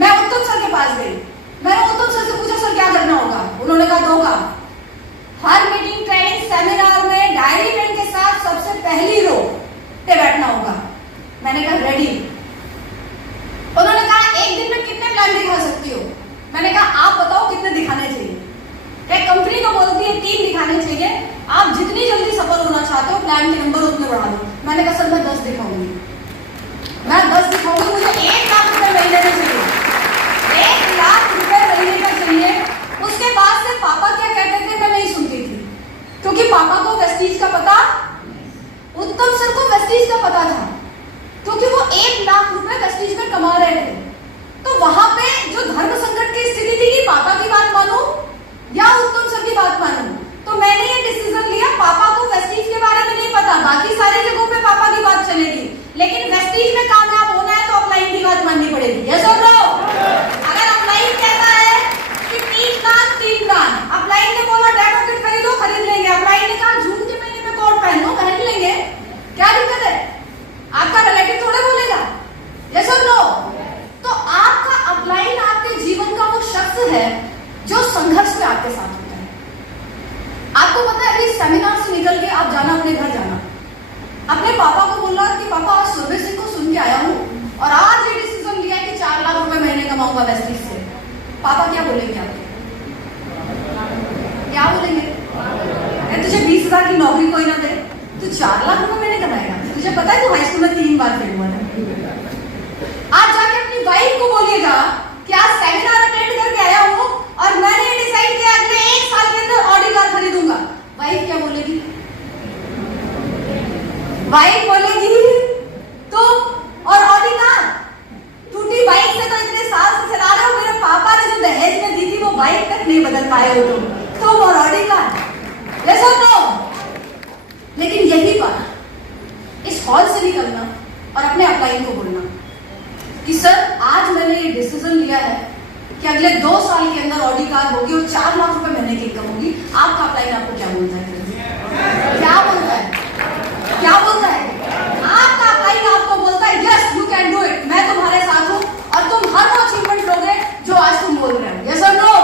मैं उत्तम सर के पास गई, मैंने उत्तम सर से पूछा सर क्या करना होगा? उन्होंने कहा 2 काम, हर मीटिंग, ट्रेनिंग, सेमिनार में डायरी पेन के साथ सबसे पहली रो पे बैठना होगा। मैंने कहा रेडी। उन्होंने कहा 1 दिन में कितने प्लान दिखा सकती हो? मैंने कहा आप बताओ कितने दिखाने चाहिए। एक कंपनी तो बोलती है 3 दिखाने चाहिए, आप जितनी जल्दी सफल होना चाहते हो प्लान के नंबर उतने बढ़ा दो। मैंने कहा सर मैं 10 दिखाऊंगी, मैं 10 दिखाऊंगी, मुझे 1 लाख रुपए महीने में चाहिए, 1 लाख रुपए महीने का चाहिए। उसके बाद से पापा क्या कहते थे मैं नहीं सुनती थी, क्योंकि पापा को वेस्टीज का पता, उत्तम सर को वेस्टीज का पता था, क्योंकि वो 1 लाख रुपए वेस्टीज में कमा रहे थे। तो वहां पे जो धर्म संकट की स्थिति थी कि पापा की बात मानूं या उत्तम सर की बात मानूं, तो मैंने ये डिसीजन लिया, पापा को वेस्टीज के बारे में नहीं पता, बाकी सारी जगहों पे पापा की बात चलेगी, लेकिन वेस्टीज में कामयाब होना है तो अपलाइन की बात माननी पड़ेगी। यस और नो? अगर अपलाइन कहता है कि 3 लाख, अपलाइन ने बोला डेमो किट खरीदो, खरीद लेंगे। अपलाइन ने कहा जून के महीने में कोट पहन लो, पहन लेंगे, क्या दिक्कत है? आपका रिलेटिव थोड़े बोलेगा। यस और नो? तो आपका अपलाइन आपके जीवन का वो शख्स है जो संघर्ष में आपके साथ होता है। आपको पता है अभी सेमिनार से निकल के आप जाना, अपने घर जाना, अपने पापा को बोलना कि पापा आज सुरभि सिंह को सुन के आया हूं और आज ये डिसीजन लिया कि 4 लाख रुपए महीने कमाऊंगा वेस्टीज से। पापा क्या बोलेंगे आपके? क्या बोलेंगे? तुझे 20,000 की नौकरी कोई ना दे, तू 4 लाख रुपए महीने कमाएगा? तुझे पता है तू हाई स्कूल में 3 बार फेल हुआ था। आज जाके अपनी वाइफ को बोलिएगा कि आज सेमिनार अटेंड करके आया हूं और मैंने ये डिसाइड किया अगले 1 साल के अंदर ऑडी कार खरीदूंगा। वाइफ क्या बोलेगी? वाइफ बोलेगी तो और ऑडी कार, टूटी बाइक से तो इतने साल से चला रहे हो, मेरे पापा ने जो दहेज में दी थी वो बाइक तक नहीं बदल पाए हो तुम और ऑडी कार। यस और नो? यही बात, इस हॉल से निकलना और अपने अपलाइन को बोलना कि सर आज मैंने ये डिसीजन लिया है कि अगले 2 साल के अंदर ऑडी कार होगी और 4 लाख रुपए महीने की इनकम होगी। आपका अपलाइन आपको क्या बोलता है? क्या बोलता है? क्या बोलता है? आपका अपलाइन आपको बोलता है yes you can do it, मैं तुम्हारे साथ हूं और तुम हर वो अचीवमेंट लोगे जो आज तुम बोल रहे हो। यस और नो?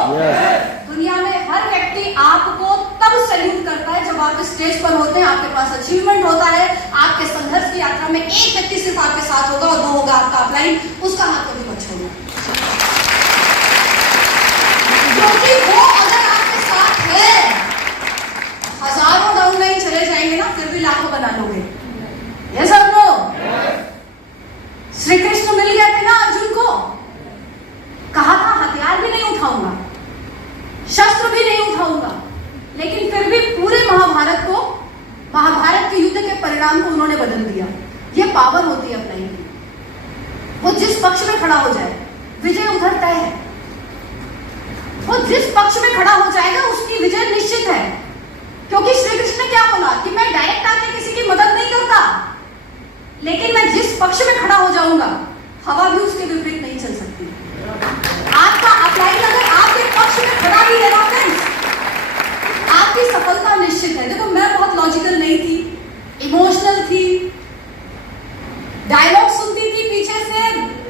दुनिया में हर व्यक्ति आपको तब सैल्यूट करता है जब आप स्टेज पर होते हैं, आपके पास अचीवमेंट होता है, आपके संघर्ष की यात्रा में एक व्यक्ति सिर्फ आपके साथ होगा और 2 होगा आपका अपलाइन, उसका हाथ कभी मत छोड़ो, क्योंकि वो अगर आपके साथ है, हजारों डाउन लाइन चले जाएंगे ना, फिर भी लाखों बना लोगे। ये सब नो? श्री कृष्ण मिल गए थे ना अर्जुन को, कहा था हथियार भी नहीं उठाऊंगा, शस्त्र भी नहीं उठाऊंगा, लेकिन फिर भी पूरे महाभारत के युद्ध के परिणाम को उन्होंने बदल दिया। ये पावर होती है अपलाइन की। वो जिस पक्ष में खड़ा हो जाए, विजय उधर तय है। वो जिस पक्ष में खड़ा हो जाएगा उसकी विजय निश्चित है, क्योंकि श्री कृष्ण ने क्या बोला कि मैं डायरेक्ट आके किसी की मदद नहीं करता, लेकिन मैं जिस पक्ष में खड़ा हो जाऊंगा हवा भी उसके विपरीत नहीं चल सकती। आपका अपलाइन अगर आपके पक्ष में खड़ा भी है ना फ्रेंड्स, आपकी सफलता निश्चित है। देखो मैं बहुत लॉजिकल नहीं थी, इमोशनल थी, डायलॉग सुनती थी, पीछे से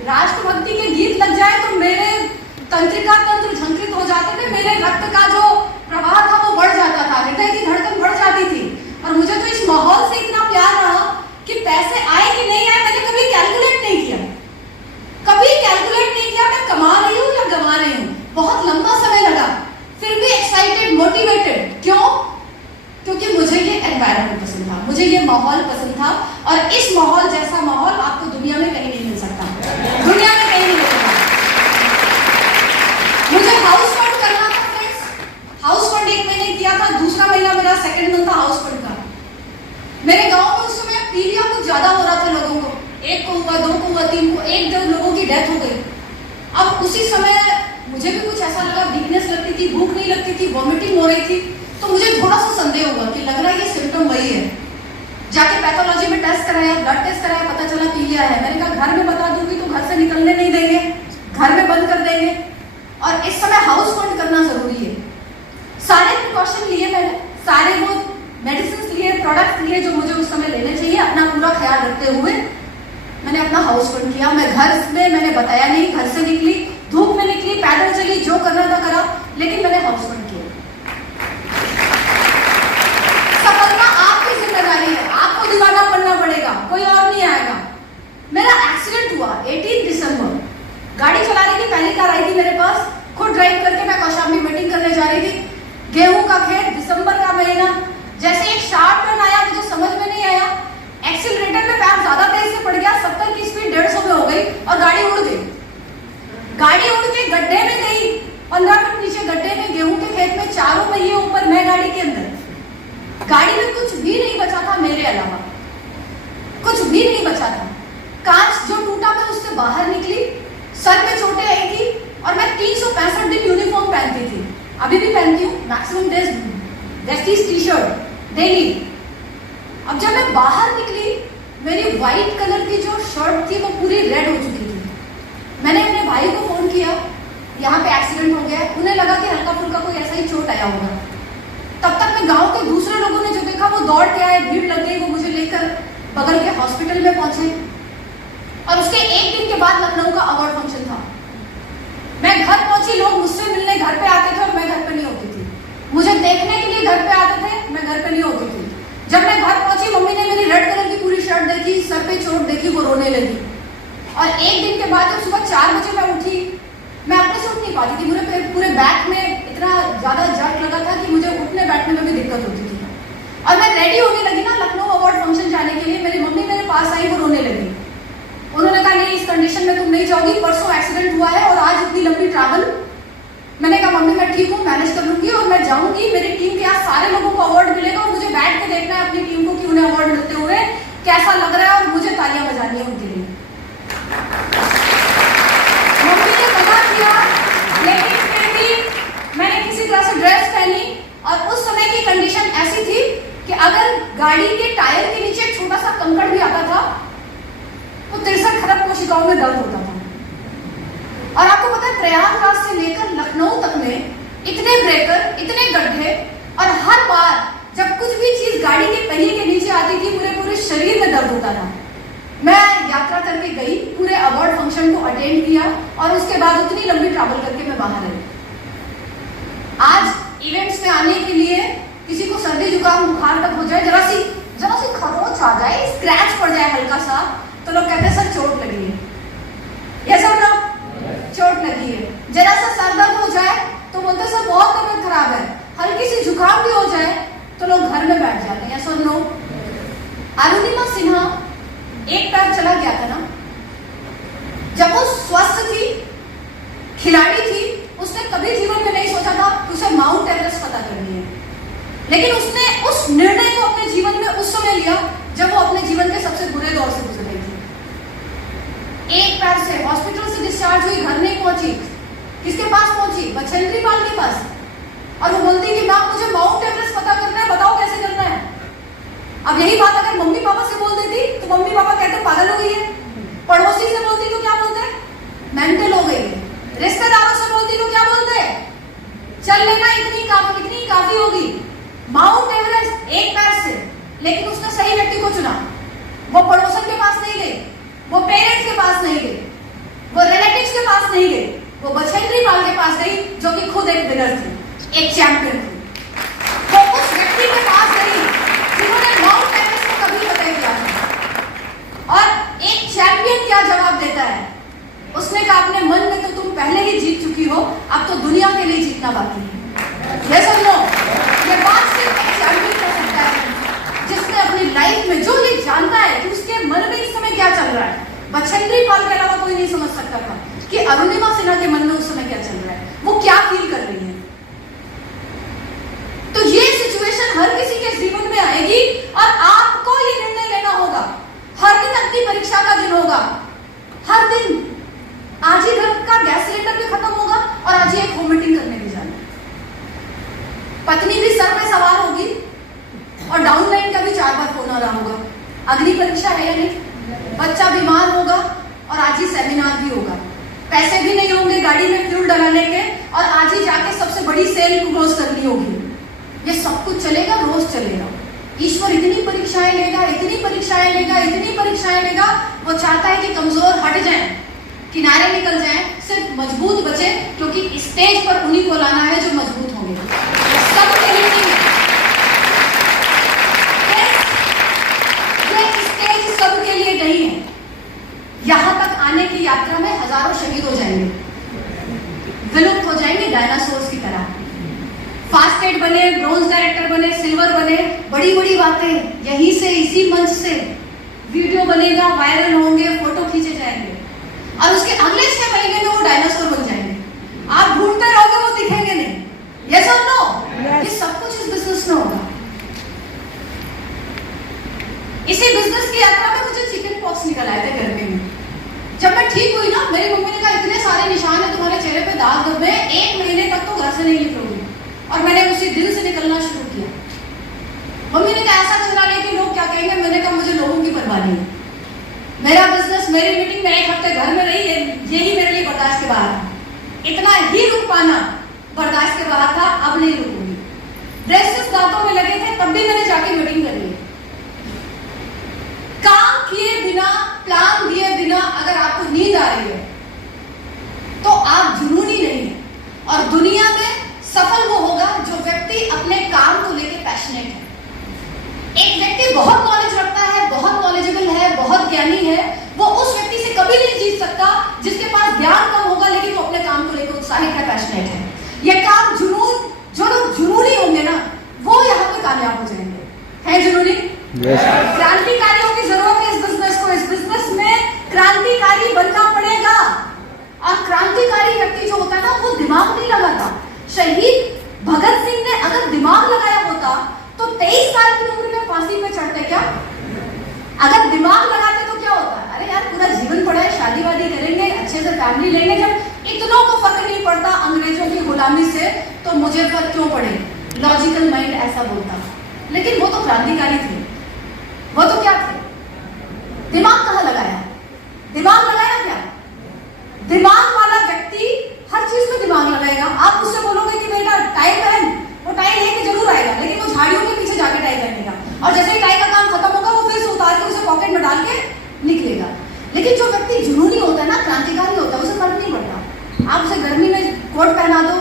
राष्ट्रभक्ति के गीत लग जाए तो मेरे तंत्रिका तंत्र झंकृत हो जाते थे, मेरे रक्त का जो प्रवाह था वो बढ़ जाता था, हृदय की धड़कन बढ़ जाती थी। और मुझे तो इस माहौल से इतना प्यार रहा कि पैसे आए कि नहीं आए मैंने कभी कैलकुलेट नहीं किया, कभी कैलकुलेट नहीं किया मैं कमा रही हूं या गंवा रही हूं। बहुत लंबा समय लगा, फिर भी एक्साइटेड, मोटिवेटेड। क्यों? क्योंकि मुझे ये एनवायरनमेंट पसंद था, मुझे ये माहौल पसंद था, और इस माहौल जैसा माहौल आपको दुनिया में कहीं नहीं मिल सकता, दुनिया में कहीं नहीं मिल सकता। मुझे हाउस फंड करना था फ्रेंड्स, हाउस फंड 1 महीने किया था, दूसरा महीना मेरा सेकंड मंथ था हाउस फंड का। मेरे गांव में उस समय पीलिया कुछ ज्यादा हो रहा था लोगों को, 1 को हुआ, 2 को हुआ, 3 को, 1 लोगों की डेथ हो गई। अब उसी समय मुझे भी कुछ ऐसा लगा, वीकनेस लगती थी, भूख नहीं लगती थी, वॉमिटिंग हो रही थी, तो मुझे थोड़ा सा संदेह हुआ कि लग रहा है ये सिम्टम वही है। जाके पैथोलॉजी में टेस्ट कराया, ब्लड टेस्ट कराया, पता चला पीलिया है। मैंने कहा घर में बता दूंगी तो घर से निकलने नहीं देंगे, घर में बंद कर देंगे, और इस समय हाउस फंड करना जरूरी है। सारे प्रिकॉशन लिए मैंने, सारे वो मेडिसिन लिए, प्रोडक्ट लिए जो मुझे उस समय लेने चाहिए, अपना पूरा ख्याल रखते हुए मैंने अपना हाउस फंड किया। मैं घर में मैंने बताया नहीं, घर से निकली, धूप में निकली, पैदल चली, जो करना था करा, लेकिन मैंने हाउस फंड किया। सफलता आपकी जिम्मेदारी है, आपको दीवाना पड़ना पड़ेगा, कोई और नहीं आएगा। मेरा एक्सीडेंट हुआ 18 दिसंबर, गाड़ी चला रही थी, पहली कार आई थी मेरे पास, खुद ड्राइव करके मैं कौशाम्बी मीटिंग करने जा रही थी, गेहूं का खेत, दिसंबर का महीना, जैसे एक शार्प टर्न आया, मुझे समझ में नहीं आया, एक्सीलरेटर में पैर ज्यादा तेज से पड़ गया, 70 की स्पीड 150 में हो गई और गाड़ी उड़ गई। गाड़ी उड़ के गड्ढे में गई, 15 फुट नीचे गड्ढे में, गेहूं के खेत में, चारों पहिए ऊपर, मैं गाड़ी के अंदर। गाड़ी में कुछ भी नहीं बचा था मेरे अलावा, कुछ भी नहीं बचा था। कांच जो टूटा मैं उससे बाहर निकली, सर में चोटें आई थी, और मैं 365 दिन यूनिफॉर्म पहनती थी, अभी भी पहनती हूँ, maximum days Vestige T shirt daily. अब जब मैं बाहर निकली, मेरी व्हाइट कलर की जो शर्ट थी वो पूरी रेड हो चुकी थी। मैंने अपने भाई को फोन किया, यहाँ पे एक्सीडेंट हो गया, उन्हें लगा कि हल्का फुल्का कोई ऐसा ही चोट आया होगा। तब तक मैं गांव के दूसरे लोगों ने जो देखा वो दौड़ के आए, भीड़ लग गई, वो मुझे लेकर बगल के हॉस्पिटल में पहुंचे, और उसके 1 दिन के बाद लखनऊ का अवार्ड फंक्शन था। मैं घर पहुंची, लोग मुझसे मिलने घर पे आते थे और मैं घर पे नहीं होती थी, मुझे देखने के लिए घर पे आते थे, मैं घर पे नहीं होती थी। जब मैं घर पहुंची, मम्मी ने मेरी रेड कलर की पूरी शर्ट देखी, सर पे चोट देखी, वो रोने लगी। और 1 दिन के बाद जब सुबह 4 बजे मैं उठी, मैं अपने से उठ नहीं पाती थी, मुझे पूरे बैक में इतना ज्यादा जट लगा था कि मुझे उठने बैठने में भी दिक्कत होती थी। और मैं रेडी होने लगी ना लखनऊ अवार्ड फंक्शन जाने के लिए, मेरी मम्मी मेरे पास आई, वो रोने लगी। उन्होंने कहा नहीं, इस कंडीशन में तुम नहीं जाओगी, परसों एक्सीडेंट हुआ है और आज इतनी लंबी ट्रैवल। मैंने कहा मम्मी मैं ठीक हूँ, मैनेज कर लूंगी और मैं जाऊंगी, मेरी टीम के आज सारे लोगों को अवार्ड मिलेगा और मुझे बैठ के देखना है अपनी टीम को कि उन्हें अवार्ड मिलते हुए कैसा लग रहा है, और मुझे तालियां बजानी है उनके लिए। मम्मी ने मना किया, लेकिन फिर भी मैंने किसी तरह से ड्रेस पहनी, और उस समय की कंडीशन ऐसी थी कि अगर गाड़ी के टायर के नीचे एक छोटा सा कंकड़ भी आता था तो 63 खरब कोशिकाओं में दर्द होता था। और आपको पता है प्रयागराज से लेकर लखनऊ तक में इतने ब्रेकर, इतने गड्ढे, और हर बार जब कुछ भी चीज गाड़ी के पहिए के नीचे आती थी पूरे शरीर में दर्द होता था। मैं यात्रा करके गई, पूरे अवार्ड फंक्शन को अटेंड किया और उसके बाद उतनी लंबी ट्रैवल करके मैं बाहर आई। आज इवेंट्स में आने के लिए किसी को सर्दी जुकाम बुखार तक हो जाए, जरा सी खरोच आ जाए, स्क्रैच पड़ जाए हल्का सा, तो लोग कहते हैं सर चोट लगी है, ये सब लोग चोट लगी है। जरा सा सर दर्द हो जाए तो बोलते सर बहुत तबीयत खराब है। हल्की सी जुकाम भी हो जाए तो लोग घर में बैठ जाते हैं। सर नो, अरुणिमा सिन्हा एक पैर चला गया था ना, जब वो स्वस्थ थी, खिलाड़ी थी, उसने कभी जीवन में नहीं सोचा था कि उसे माउंट एवरेस्ट पता करनी है। लेकिन उसने उस निर्णय को अपने जीवन में उस समय लिया जब वो अपने जीवन के सबसे बुरे दौर से गुजर रही थी। एक पैर से हॉस्पिटल से डिस्चार्ज हुई, घर नहीं पहुंची, किसके पास पहुंची? बछेंद्री पाल के पास। और वो बोलती कि मैम मुझे माउंट एवरेस्ट पता करना है, बताओ कैसे करना है। अब यही बात अगर मम्मी पापा से बोल देती तो मम्मी पापा कहते पागल हो गई है। पड़ोसी से बोलती तो क्या बोलते? मेंटल हो गई है। रिश्तेदारों से बोलती तो क्या बोलते? चल लेना, इतनी काफी होगी। माउंट एवरेस्ट एक पैर से, लेकिन उसने सही व्यक्ति को चुना। वो पड़ोसन के पास नहीं गई, वो पेरेंट्स के पास नहीं गई, वो रिलेटिव्स के पास नहीं गई, वो बछेंद्री पाल के पास गई जो कि खुद एक विनर थी, एक चैंपियन थी। वो उस व्यक्ति के पास गई जिन्होंने माउंट एवरेस्ट को कभी फतेह किया था। और एक चैंपियन क्या जवाब देता है? उसने कहा अपने मन में तो तुम पहले ही जीत चुकी हो, अब तो दुनिया के लिए जीतना बाकी है। ये सब लो, ये बात सिर्फ एक चैंपियन कर सकता है जिसने अपनी लाइफ में जो ये जानता है कि उसके मन में इस समय क्या चल रहा है। बछेंद्री पाल के अलावा कोई नहीं समझ सकता था कि अरुणिमा सिन्हा के मन में उस समय क्या चल रहा है, वो क्या फील कर रही है। तो ये सिचुएशन हर किसी के जीवन में आएगी और आपको ये निर्णय लेना होगा। हर दिन अपनी परीक्षा का दिन होगा, हर दिन। आज ही घर का गैस सिलेंडर भी खत्म होगा और आज ही एक होम मीटिंग करने भी जाना। पत्नी भी सर पे सवार होगी और डाउनलाइन का भी 4 बार फोन आ रहा होगा, अग्नि परीक्षा है या नहीं। बच्चा बीमार होगा और आज ही सेमिनार भी होगा। पैसे भी नहीं होंगे गाड़ी में फ्यूल डलाने के और आज ही जाके सबसे बड़ी सेल क्लोज करनी होगी। ये सब कुछ चलेगा, रोज चलेगा। ईश्वर इतनी परीक्षाएं लेगा, इतनी परीक्षाएं लेगा, इतनी परीक्षाएं लेगा। वो चाहता है कि कमजोर हट जाएं, किनारे निकल जाएं, सिर्फ मजबूत बचे, क्योंकि स्टेज पर उन्हीं को लाना है जो मजबूत होंगे। सबके लिए ये स्टेज सबके लिए नहीं है। यहां तक आने की यात्रा में हजारों शहीद हो जाएंगे, विलुप्त हो जाएंगे डायनासोर्स की तरह। फास्ट एड बने, ब्रोंज डायरेक्टर बने, सिल्वर बने, बड़ी बड़ी बातें यहीं से, इसी मंच से वीडियो बनेगा, वायरल होंगे, फोटो खींचे जाएंगे और उसके अगले 6 महीने में वो डायनासोर बन जाएंगे। आप ढूंढते रहोगे, वो दिखेंगे नहीं। यस और नो? ये सब कुछ इस बिजनेस में होगा। इसी बिजनेस की यात्रा में मुझे चिकन पॉक्स निकल आए थे गर्मी में। जब मैं ठीक हुई ना, मेरी मम्मी ने कहा इतने सारे निशान है तुम्हारे चेहरे पे, दाग धब्बे, 1 महीने तक तो घर से नहीं निकलोगी। और मैंने उसी दिन से निकलना शुरू किया। मम्मी ने कहा ऐसा चला नहीं कि लोग क्या कहेंगे। मैंने कहा मुझे लोगों की परवाह नहीं है। मेरा बिजनेस, मेरी मीटिंग में 1 हफ्ते घर में रही, यही मेरे लिए बर्दाश्त के बाहर था। इतना ही रुक पाना बर्दाश्त के बाहर था, अब नहीं रुकूंगी। ब्रेसेस दांतों में लगे थे, तब भी मैंने जाके मीटिंग कर ली। काम किए बिना, प्लान दिए बिना अगर आपको नींद आ रही है तो आप जुनूनी नहीं है। और दुनिया में सफल वो होगा जो व्यक्ति अपने काम को लेकर पैशनेट है। एक व्यक्ति बहुत नॉलेज रखता है, बहुत नॉलेजेबल है, बहुत ज्ञानी है, वो उस व्यक्ति से कभी नहीं जीत सकता जिसके पास ज्ञान कम होगा लेकिन वो अपने काम को लेकर उत्साहित है, पैशनेट है। ये काम जुनून, जो लोग जुनूनी होंगे ना, वो यहाँ पे कामयाब हो जाएंगे। है जुनूनी? क्रांतिकारियों की जरूरत है इस बिजनेस को। इस बिजनेस में क्रांतिकारी बनना पड़ेगा। और क्रांतिकारी व्यक्ति जो होता है ना, वो दिमाग नहीं लगाता। शहीद भगत सिंह ने अगर दिमाग लगाया होता तो 23 साल की उम्र में फांसी पे चढ़ते क्या? अगर दिमाग लगाते तो क्या होता? अरे यार पूरा जीवन पड़ा है, शादी वादी करेंगे, अच्छे से फैमिली लेंगे, जब इतनों को फर्क नहीं पड़ता अंग्रेजों की गुलामी से तो मुझे फर्क क्यों पड़े? लॉजिकल माइंड ऐसा बोलता। लेकिन वो तो क्रांतिकारी थे। वो तो क्या थे, दिमाग कहाँ लगाया, दिमाग लगाया क्या? दिमाग वाला व्यक्ति हर चीज में दिमाग लगाएगा। आप उससे बोलोगे कि बेटा टाई पहन, वो टाई लेके जरूर आएगा, लेकिन वो झाड़ियों के पीछे जाके टाई पहनेगा, और जैसे ही टाई का काम खत्म होगा वो फिर से उतार के उसे पॉकेट में डाल के निकलेगा। लेकिन जो व्यक्ति जुनूनी होता है ना, क्रांतिकारी होता है, उसे फर्क नहीं पड़ता। आप उसे गर्मी में कोट पहना दो,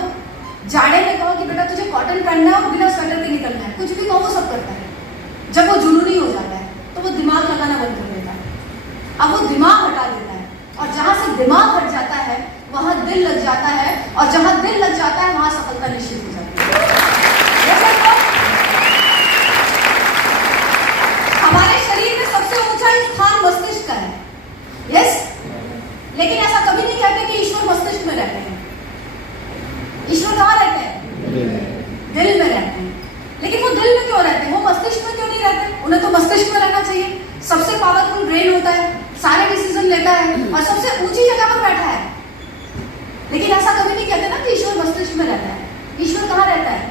जाड़े में कहो कि बेटा तुझे कॉटन पहनना है और बिना स्वेटर के निकलना है, कुछ भी कहो वो सब करता है। जब वो जुनूनी हो जाता है तो वो दिमाग लगाना बंद कर देता है। अब वो दिमाग हटा देता है, और जहां से दिमाग हट जाता है वहां दिल लग जाता है, और जहां दिल लग जाता है वहां सफलता निश्चित हो जाती है। हमारे शरीर में सबसे ऊंचा स्थान मस्तिष्क का है, यस, लेकिन ऐसा कभी नहीं कहते कि ईश्वर मस्तिष्क में रहते हैं। ईश्वर कहाँ रहते हैं? दिल में रहते हैं। लेकिन वो दिल में क्यों रहते हैं, वो मस्तिष्क में क्यों नहीं रहते? उन्हें तो मस्तिष्क में रहना चाहिए, सबसे पावरफुल ब्रेन होता है, सारे डिसीजन लेता है और सबसे ऊंची जगह पर बैठा है। लेकिन ऐसा कभी नहीं कहते ना कि ईश्वर मस्तिष्क में रहता है। ईश्वर कहाँ रहता है?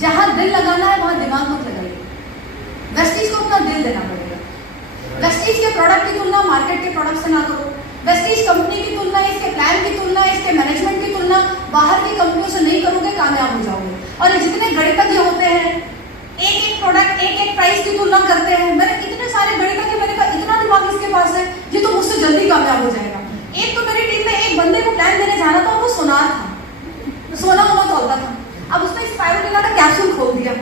जहां दिल लगाना है वहां दिमाग मत लगाइए। वेस्टीज को अपना दिल देना पड़ेगा। वेस्टीज के प्रोडक्ट की तुलना मार्केट के प्रोडक्ट से ना करो। वेस्टीज कंपनी की तुलना, इसके प्लान की तुलना, इसके मैनेजमेंट की तुलना बाहर की कंपनियों से नहीं करोगे, कामयाब हो जाओगे। और जितने गणितज्ञ होते हैं, एक एक प्रोडक्ट, एक एक प्राइस की तुलना करते हैं। मैंने इतने सारे गणितज्ञ, मैंने कहा इतना दिमाग इसके पास है, ये तो मुझसे जल्दी कामयाब हो जाएगा। एक तो मेरी टीम में एक बंदे को प्लान देने जाना था, वो सोनार था, सोना वोना तोलता था। अब उसने स्पाइरुलिना का कैप्सूल खोल दिया,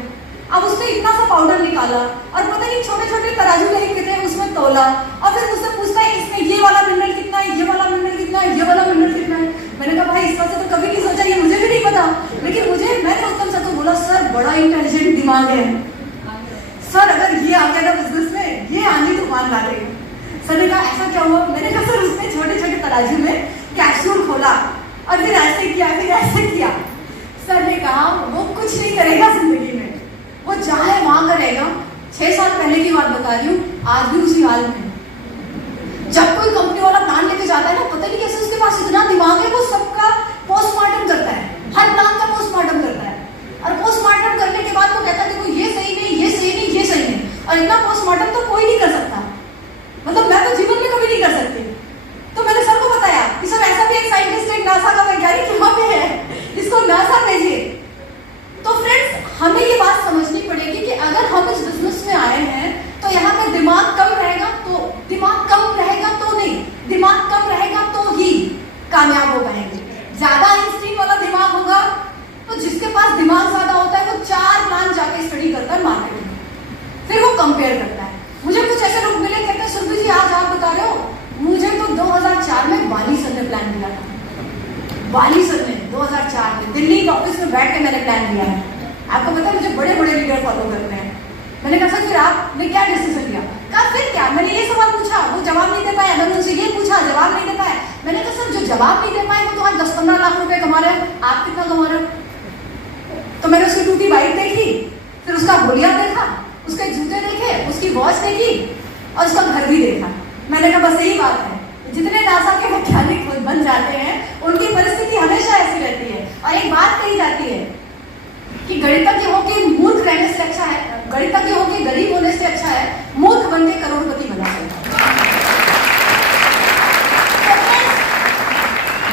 अब उसने इतना सा पाउडर निकाला और पता नहीं छोटे छोटे तराजू लेके थे उसमें तोला, और फिर मुझसे पूछता है इसमें ये वाला मिनरल कितना है, ये वाला मिनरल कितना है, ये वाला मिनरल कितना है। मैंने कहा भाई इसका से तो कभी नहीं सोचा, ये मुझे भी नहीं पता। लेकिन मैंने उत्तम से तो बोला सर बड़ा इंटेलिजेंट दिमाग है सर, अगर ये आ गया ना बिजनेस में, ये आंधी तूफान ला देगा। सर ने कहा ऐसा क्या हुआ? मैंने कहा सर उसने छोटे छोटे तराजू में कैप्सूल खोला और फिर ऐसे किया, फिर ऐसे किया। सर ने कहा वो कुछ नहीं करेगा जिंदगी में, वो जहां है वहां करेगा। 6 साल पहले की बात बता रही हूँ, आज भी उसी हाल में। जब कोई कंपनी वाला प्लान लेके जाता है ना, पता नहीं कैसे उसके पास इतना दिमाग है, वो सबका पोस्टमार्टम करता है, हर प्लान का पोस्टमार्टम करता है। और पोस्टमार्टम करने के बाद वो कहता है देखो ये सही नहीं, ये सही नहीं, ये सही नहीं। और इतना पोस्टमार्टम तो कोई नहीं कर सकता, मतलब मैं तो जीवन में कभी नहीं कर सकती। तो मैंने सर को बताया कि सर ऐसा भी एक साइंटिस्ट, एक नासा का वैज्ञानिक यहाँ पे है, इसको नासा भेजिए। तो फ्रेंड्स हमें ये बात समझनी पड़ेगी कि अगर हम इस बिजनेस में आए हैं तो यहाँ पे दिमाग कम रहेगा तो नहीं, दिमाग कम रहेगा तो ही कामयाब हो पाएंगे। ज्यादा आइंस्टीन वाला दिमाग होगा तो जिसके पास दिमाग ज्यादा होता है वो 4 प्लान जाके स्टडी करता है मार्केट में, फिर वो कंपेयर करता है। मुझे कुछ ऐसे लोग मिले, कहते हैं सुरभि जी आज आप बता रहे हो, मुझे तो 2004 में वाली सर ने प्लान दिया था। वाली सर ने 2004 में दिल्ली के ऑफिस में बैठ के मैंने प्लान दिया है। आपको पता है मुझे बड़े बड़े लीडर फॉलो करते हैं। मैंने कहा सर फिर आपने क्या डिसीजन लिया? कहा फिर क्या, मैंने ये सवाल पूछा, वो जवाब नहीं दे पाया, मैंने उनसे ये पूछा, जवाब नहीं दे पाया। मैंने कहा सर जो जवाब नहीं दे पाए वो तो आज 10-15 लाख रुपए कमा रहे हैं, आप कितना कमा रहे हो? तो मैंने उसकी टूटी बाइक देखी, फिर उसका बोलिया देखा, उसके जूते देखे, उसकी वॉच देखी और उसका घर भी देखा। मैंने कहा बस यही बात है, जितने नासा के वैज्ञानिक बन जाते हैं उनकी परिस्थिति हमेशा ऐसी रहती है। और एक बात कही जाती है कि गणितज्ञ होके मूर्ख रहने से अच्छा है, गणितज्ञ होके गरीब होने से अच्छा है मूर्ख बन के करोड़पति बना सकता है।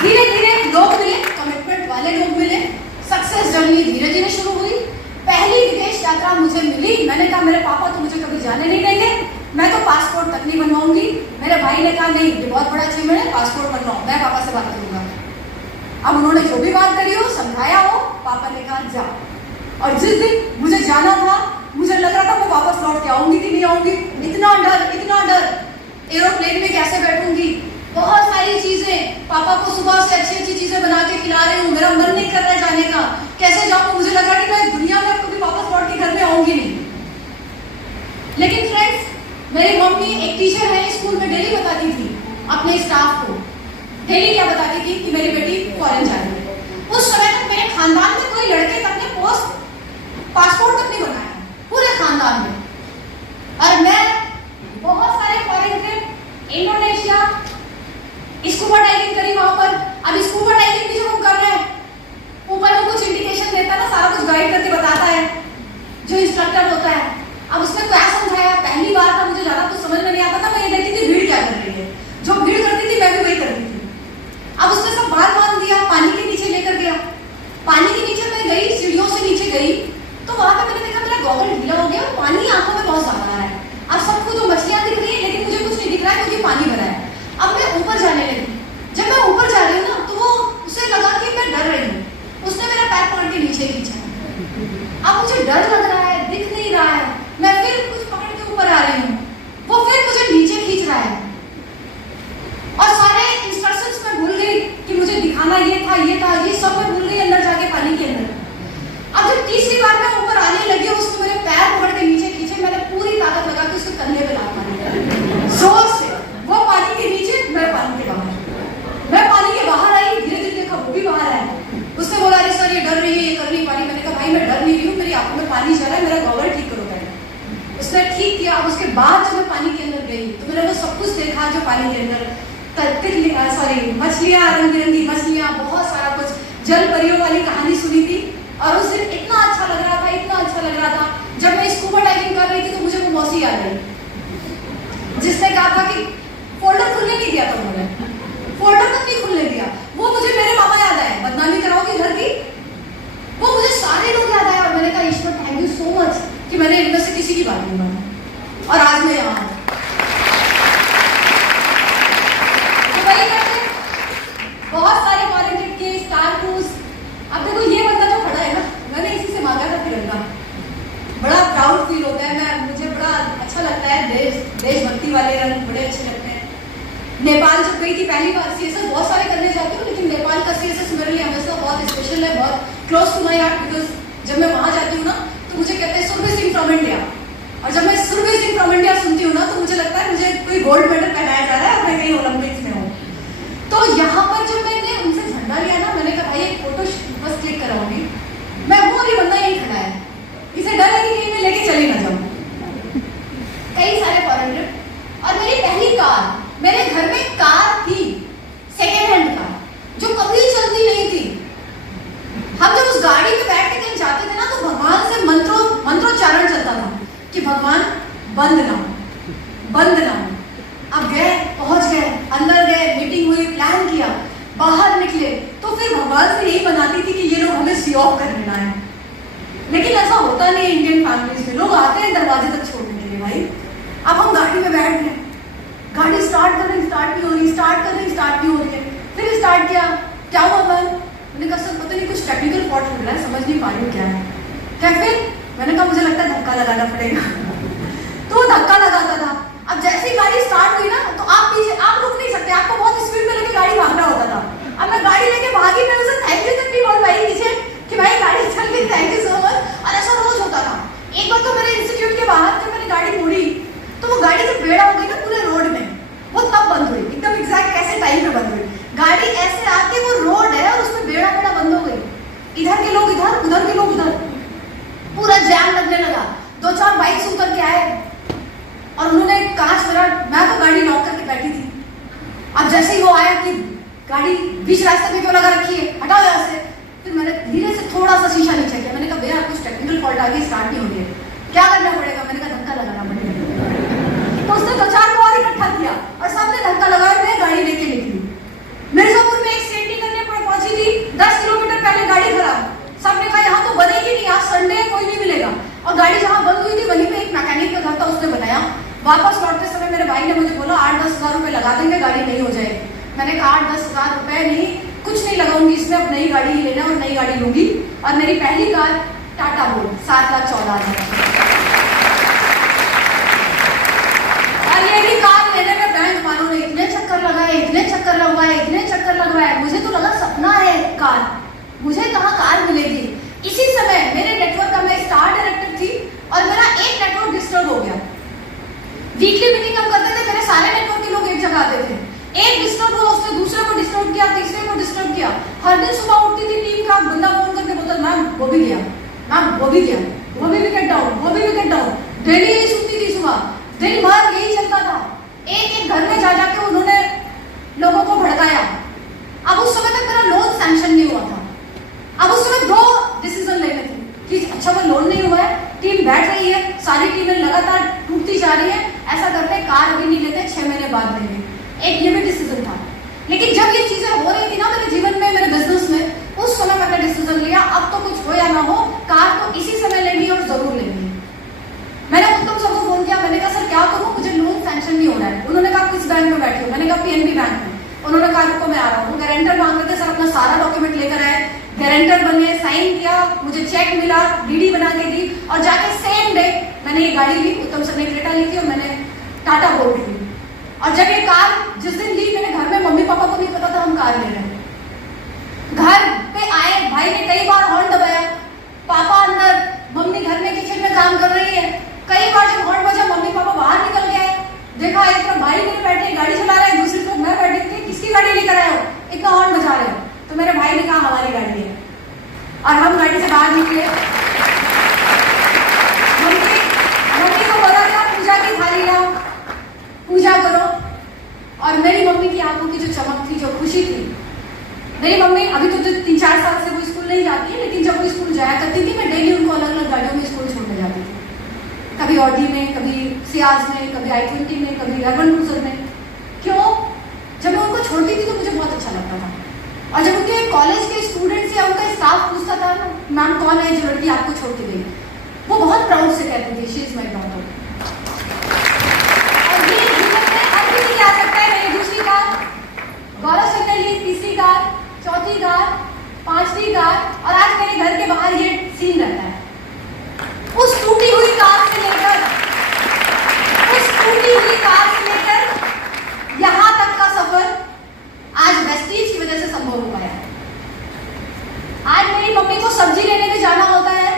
धीरे धीरे लोग मिले, कमिटमेंट वाले लोग मिले, सक्सेस जर्नी धीरे धीरे शुरू हुई। पहली विदेश यात्रा मुझे मिली, मैंने कहा मेरे पापा तो मुझे कभी जाने नहीं देंगे, मैं तो पासपोर्ट तक नहीं बनवाऊंगी। मेरे भाई ने कहा नहीं ये बहुत बड़ा अचीवमेंट है, पासपोर्ट बनवाओ, मैं पापा से बात करूंगा। अब उन्होंने जो भी बात करी हो, समझाया हो, पापा ने कहा जा। और जिस दिन मुझे जाना था, मुझे लग रहा था मैं वापस लौट के आऊंगी कि नहीं आऊंगी, इतना डर, एरोप्लेन में कैसे बैठूंगी, बहुत सारी चीजें, पापा को सुबह से अच्छी अच्छी चीजें बना के खिला रही हूँ, मेरा मन नहीं कर रहा है जाने का, कैसे जाऊँ? मुझे लग रहा है कि मैं दुनिया में कभी वापस लौट के घर में आऊंगी नहीं। लेकिन फ्रेंड्स मेरी मम्मी एक टीचर है, स्कूल में डेली बताती थी अपने स्टाफ को, डेली क्या बताती थी कि मेरी बेटी फॉरेन जा रही है। उस समय तक मेरे खानदान में कोई लड़के तक ने पासपोर्ट तक नहीं बनाया, पूरे खानदान में। और मैं बहुत सारे foreign trip, Indonesia, scuba diving करी वहां पर। अब स्कूबा डाइविंग भी जब हम कर रहे हैं, ऊपर वो कुछ इंडिकेशन देता है ना, सारा कुछ गाइड करके बताता है जो इंस्ट्रक्टर होता है। अब उसने क्या समझाया, पहली बार था, मुझे ज्यादा कुछ समझ में नहीं आता था। मैं ये देखती थी भीड़ क्या कर रही है, जो भीड़ करती थी मैं भी वही करती थी। अब उसने सब बाल बांध दिया, पानी के नीचे लेकर गया। पानी के नीचे मैं गई, सीढ़ियों से नीचे गई तो वहां पे मैंने देखा मेरा गॉगल ढीला हो गया, पानी आंखों में बहुत ज्यादा आ रहा है। अब सबको तो मछलियां दिख रही है लेकिन मुझे कुछ नहीं दिख रहा है क्योंकि पानी भरा है। अब मैं ऊपर जाने लगी। जब मैं ऊपर जा रही हूँ ना तो वो उसे लगा कि मैं डर रही हूँ, उसने मेरा पैर पकड़ के नीचे खींचा। अब मुझे डर लग रहा है, दिख नहीं रहा है, मैं फिर कुछ पकड़ के ऊपर आ रही हूँ, वो फिर मुझे नीचे खींच रहा है और सारे इंस्ट्रक्शंस मैं भूल गई कि मुझे दिखाना ये था, ये सब मैं भूल गई अंदर जाके पानी के अंदर। अब जब तीसरी बार मैं ऊपर आने लगी, उसने मेरे पैर पकड़ के नीचे खींचे, मैंने पूरी ताकत लगा के उसके कंधे पे लात मारी जोर से। वो पानी के नीचे, मैं पानी के बाहर। मैं पानी के बाहर आई, धीरे धीरे देखा वो भी बाहर आया। उसने बोला अरे सर ये डर रही है, ये कर नहीं पा रही। मैंने कहा भाई मैं डर नहीं रही हूँ, मेरी आंखों में पानी जा रहा है, मेरा गॉगल ठीक करो पहले। उसने ठीक किया। अब उसके बाद जब मैं पानी के अंदर गई तो मैंने वो सब कुछ देखा जो पानी के अंदर, मछलियां, रंग बिरंगी मछलियां, बहुत सारा कुछ, जल परियों वाली कहानी सुनी थी। और उस दिन इतना अच्छा लग रहा था, इतना अच्छा लग रहा था। जब मैं स्कूबा डाइविंग कर रही थी तो मुझे वो मौसी याद आई जिसने कहा था कि फोल्डर खुलने नहीं दिया था, उन्होंने फोल्डर तक नहीं खुलने दिया। वो मुझे मेरे पापा याद आए, बदनामी कराओगे घर की, वो मुझे सारे लोग याद आए। और मैंने कहा ईश्वर थैंक यू सो मच कि मैंने इनमें से किसी की बात नहीं मानी और आज मैं यहाँ हूँ। बहुत सारे वॉलंटियर के स्टार क्रूज। अब देखो ये बंदा जो खड़ा है ना, मैंने इसी से मांगा था तिरंगा। बड़ा प्राउड फील होता है, मुझे बड़ा अच्छा लगता है। देशभक्ति वाले रंग बड़े अच्छे लगते हैं। नेपाल जब गई थी पहली बार, सीएसएस बहुत सारे करने जाती हूँ लेकिन नेपाल का सीएसएस मेरे लिए हमेशा बहुत स्पेशल है, बहुत close to my heart. Because जब मैं वहां जाती हूँ ना तो मुझे कहते हैं सुरभि सिंह फ्रॉम इंडिया, और जब मैं सुरभि सिंह फ्रॉम इंडिया सुनती हूँ ना तो मुझे लगता है मुझे कोई गोल्ड मेडल पहनाया जा रहा है और मैं कहीं ओलंपिक्स में हूँ। तो यहाँ पर जब मैंने उनसे झंडा लिया ना, मैंने कहा भाई एक फोटो बस क्लिक कराऊंगी। मैं वो वाली बंदा यही खड़ा है, इसे डर है कि कहीं मैं लेके चली ना जाऊं। कई सारे फॉरेन ट्रिप। और मेरी पहली कार, मेरे घर में कार थी सेकेंड हैंड कार जो कभी चलती नहीं थी। हम जब उस गाड़ी में बैठ के कहीं जाते थे ना तो भगवान से मंत्रोच्चारण चलता था कि भगवान बंद ना हो, बंद ना हो। अब गए, पहुंच गए, अंदर गए, मीटिंग हुई, प्लान किया, बाहर निकले तो फिर भगवान से यही मनाती थी कि ये लोग हमें सी ऑफ कर लेना है। लेकिन ऐसा होता नहीं है इंडियन फैमिलीज में, लोग आते हैं दरवाजे तक छोड़ने के लिए। भाई अब हम गाड़ी में बैठ गए, गाड़ी स्टार्ट कर रही, स्टार्ट नहीं हो रही, स्टार्ट कर रही, स्टार्ट नहीं हो रही है। फिर स्टार्ट किया, क्या हुआ मैम? मैंने कहा सर पता नहीं कुछ टेक्निकल फॉल्ट हो रहा है, समझ नहीं पा रही हूँ क्या है। क्या फिर? मैंने कहा मुझे लगता है धक्का लगाना पड़ेगा। तो वो धक्का लगाता था। अब जैसे ही गाड़ी स्टार्ट हुई ना तो आप पीछे, आप रुक नहीं सकते, आपको बहुत स्पीड में लेके गाड़ी भागना होता था। अब मैं गाड़ी लेके भागी, मैं उसे थैंक यू तक नहीं बोल पाई नीचे कि भाई गाड़ी चल गई, थैंक यू सो मच। और ऐसा रोज होता था। एक बार तो मेरे इंस्टीट्यूट के बाहर जब मैंने गाड़ी मोड़ी तो वो गाड़ी जब बेड़ा हो गई ना पूरे रोड में, वो तब बंद हुई, एकदम एग्जैक्ट कैसे टाइम पे बंद हुई। गाड़ी ऐसे आके वो रोड है और उसमें बेड़ा बेड़ा बंद हो गई। इधर के लोग इधर, उधर के लोग उधर, पूरा जैम लगने लगा। 2-4 बाइक्स उतर के आए और उन्होंने कांच मेरा, मैं तो गाड़ी लॉक करके बैठी थी। अब जैसे ही वो आया कि गाड़ी बीच रास्ते में क्यों लगा रखी है, हटाओ यहाँ से। फिर मैंने धीरे से थोड़ा सा शीशा नीचे किया, मैंने कहा भैया कुछ टेक्निकल फॉल्ट आ गई, स्टार्ट नहीं हो रही है, क्या करना पड़ेगा? मैंने कहा धक्का लगाना पड़ेगा। तो उसने 2-4 को और इकट्ठा किया और सबने धक्का लगाया, मैं गाड़ी लेके निकली। मिर्जापुर में एक सेफ्टी करने पहुंची थी, 10 किलोमीटर पहले गाड़ी खराब। सबने कहा यहाँ तो बनेगी नहीं, आज संडे है, कोई नहीं मिलेगा। और गाड़ी जहाँ बंद हुई थी वहीं पे एक मैकेनिक का घर था, उसने बनाया। वापस लौटते समय मेरे भाई ने मुझे बोला 8-10 हज़ार रुपए लगा देंगे, गाड़ी नहीं हो जाएगी। मैंने कहा 8-10 हज़ार रुपए नहीं, कुछ नहीं लगाऊंगी इसमें, अब नई गाड़ी ही लेना और नई गाड़ी लूंगी। और मेरी पहली कार टाटा बोल 7,14,000। और ये भी कार लेने में बैंक वालों ने इतने चक्कर लगाए, इतने चक्कर लगवाए, इतने चक्कर लगवाए। मुझे तो लगा सपना है कार, मुझे कहाँ कार मिलेगी। इसी समय मेरे नेटवर्क का, मैं स्टार डायरेक्टर थी और मेरा एक नेटवर्क डिस्टर्ब हो गया। वीकली मीटिंग हम करते थे, मेरे सारे नेटवर्क के लोग एक जगह आते थे। एक डिस्टर्ब हुआ, उसने दूसरे को डिस्टर्ब किया, तीसरे को डिस्टर्ब किया। हर दिन सुबह उठती थी टीम का बंदा फोन करके बोलता मैम वो भी गया, मैम वो भी गया, वो भी विकेट डाउन, वो भी विकेट डाउन। डेली यही सुनती थी, सुबह दिन भर यही चलता था। एक एक घर में जा जाके उन्होंने लोगों को भड़काया। अब उस समय तक मेरा लोन सैंक्शन नहीं हुआ था। अब उस समय 2 डिसीजन लेने थे कि अच्छा वो लोन नहीं हुआ है, टीम बैठ रही है, सारी टीमें लगातार टूटती जा रही है, पीएनबी बैंक में। उन्होंने कहा रुको मैं आ रहा हूँ, गारंटर मांग रहे थे, सर अपना सारा डॉक्यूमेंट लेकर आए, गारंटर बने, साइन किया, मुझे चेक मिला, डीडी बना के दी, और जाके सेम डे मैंने ये गाड़ी ली, उत्तम सर ने क्रेटा ली थी और मैंने टाटा बोल्ट ली। और जब ये कार जिस दिन ली, मेरे घर में मम्मी पापा को नहीं पता था हम कार ले रहे हैं। घर पे आए, भाई ने कई बार हॉर्न दबाया, पापा अंदर, मम्मी घर में किचन में काम कर रही है। कई बार जब हॉर्न बजा, मम्मी पापा बाहर निकल गए, देखा एक तरफ भाई मेरे बैठे गाड़ी चला रहे हैं, दूसरी तरफ मैं बैठी थी, किसकी गाड़ी लेकर आए हो, इतना हॉर्न बजा रहे हो। तो मेरे भाई ने कहा हमारी गाड़ी है, और हम गाड़ी से बाहर निकले। मम्मी को बोला था पूजा की थाली लाओ, पूजा करो। और मेरी मम्मी की आंखों की जो चमक थी, जो खुशी थी, मेरी मम्मी अभी तो 3-4 साल से वो स्कूल नहीं जाती है, लेकिन जब वो स्कूल जाया करती थी, मैं डेली उनको अलग अलग गाड़ियों में स्कूल छोड़ने जाती थी। कभी ऑडी में, कभी सियाज में, कभी i20 में, कभी अर्बन क्रूजर में। क्यों? जब मैं उनको छोड़ती थी तो मुझे बहुत अच्छा लगता था। और जब उनके कॉलेज के स्टूडेंट्स या उनका स्टाफ पूछता था ना, मैम कौन है जो लड़की आपको छोड़ के गई, वो बहुत प्राउड से कहती थी शी इज माय डॉटर। और ये जीवन में हर किसी आ सकता है। मेरी दूसरी कार, गौरव सर ने ली तीसरी कार, चौथी कार, पांचवी कार, और आज मेरे घर के बाहर ये सीन रहता है। उस टूटी हुई कार से लेकर यहां तक का सफर आज वेस्टीज की वजह से संभव हो पाया। आज मेरी मम्मी को सब्जी लेने में जाना होता है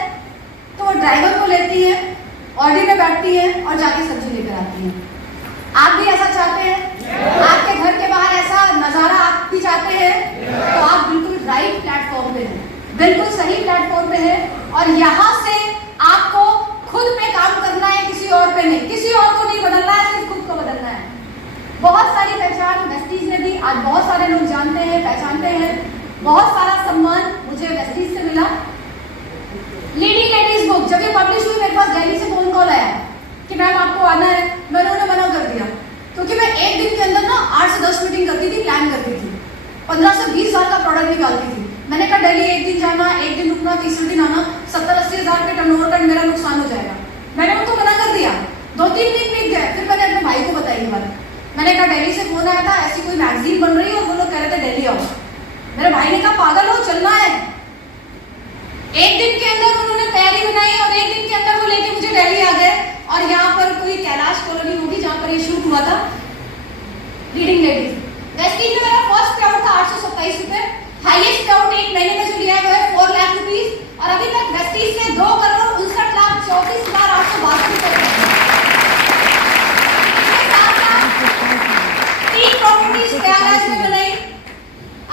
तो वो ड्राइवर को लेती है, ऑडी में बैठती है और जाके सब्जी लेकर आती है। आप भी ऐसा चाहते हैं? आपके घर के बाहर ऐसा नजारा आप भी चाहते हैं? तो आप बिल्कुल राइट प्लेटफॉर्म पे हैं, बिल्कुल सही प्लेटफॉर्म पे हैं। और यहाँ से आपको खुद पे काम करना है, किसी और पे नहीं। किसी और को नहीं बदलना है, सिर्फ खुद को बदलना है। बहुत सारी पहचान वेस्टीज ने दी, आज बहुत सारे लोग जानते हैं, पहचानते हैं। बहुत सारा सम्मान मुझे वेस्टीज से मिला। लीडिंग लेडीज बुक जब ये पब्लिश हुई, मेरे पास दिल्ली से फोन कॉल आया कि मैम आपको आना है। मैंने उन्हें मना कर दिया, क्योंकि मैं एक दिन के अंदर ना 8 से 10 मीटिंग करती थी, प्लान करती थी, 15 से 20 हज़ार का प्रोडक्ट निकालती थी। मैंने कहा दिल्ली एक दिन जाना, एक दिन रुकना, तीसरे दिन आना, 70-80 हज़ार के टर्नओवर का मेरा नुकसान हो जाएगा। मैंने उनको मना कर दिया। 2-3 दिन बीत गए, फिर मैंने अपने भाई को बताई ये बात। मैंने कहा दिल्ली से फोन आया था, ऐसी कोई मैगजीन बन रही है और वो लोग कह रहे थे दिल्ली आओ। मेरे भाई ने कहा पागल हो, चलना है। एक दिन के अंदर उन्होंने तैयारी बनाई और एक दिन के अंदर वो लेके मुझे दिल्ली आ गए। और यहाँ पर कोई कैलाश कॉलोनी होगी जहाँ पर ये शूट हुआ था, लीडिंग लेडीज। वेस्टीज में मेरा फर्स्ट पे आउट था 827 रुपए, हाईएस्ट पे आउट एक महीने में जो लिया है वो है 4 लाख रुपीज। और अभी तक वेस्टीज से 2,59,34,862 रुपए 3 प्रॉपर्टीज प्रयागराज में बनाई।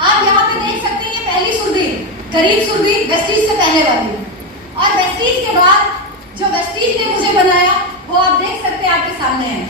आप यहाँ पे देख सकते हैं, ये पहली सुरभि, गरीब सुरभि, वेस्टीज से पहले वाली। और वेस्टीज के बाद जो वेस्टीज ने मुझे बनाया वो आप देख सकते हैं आपके सामने है।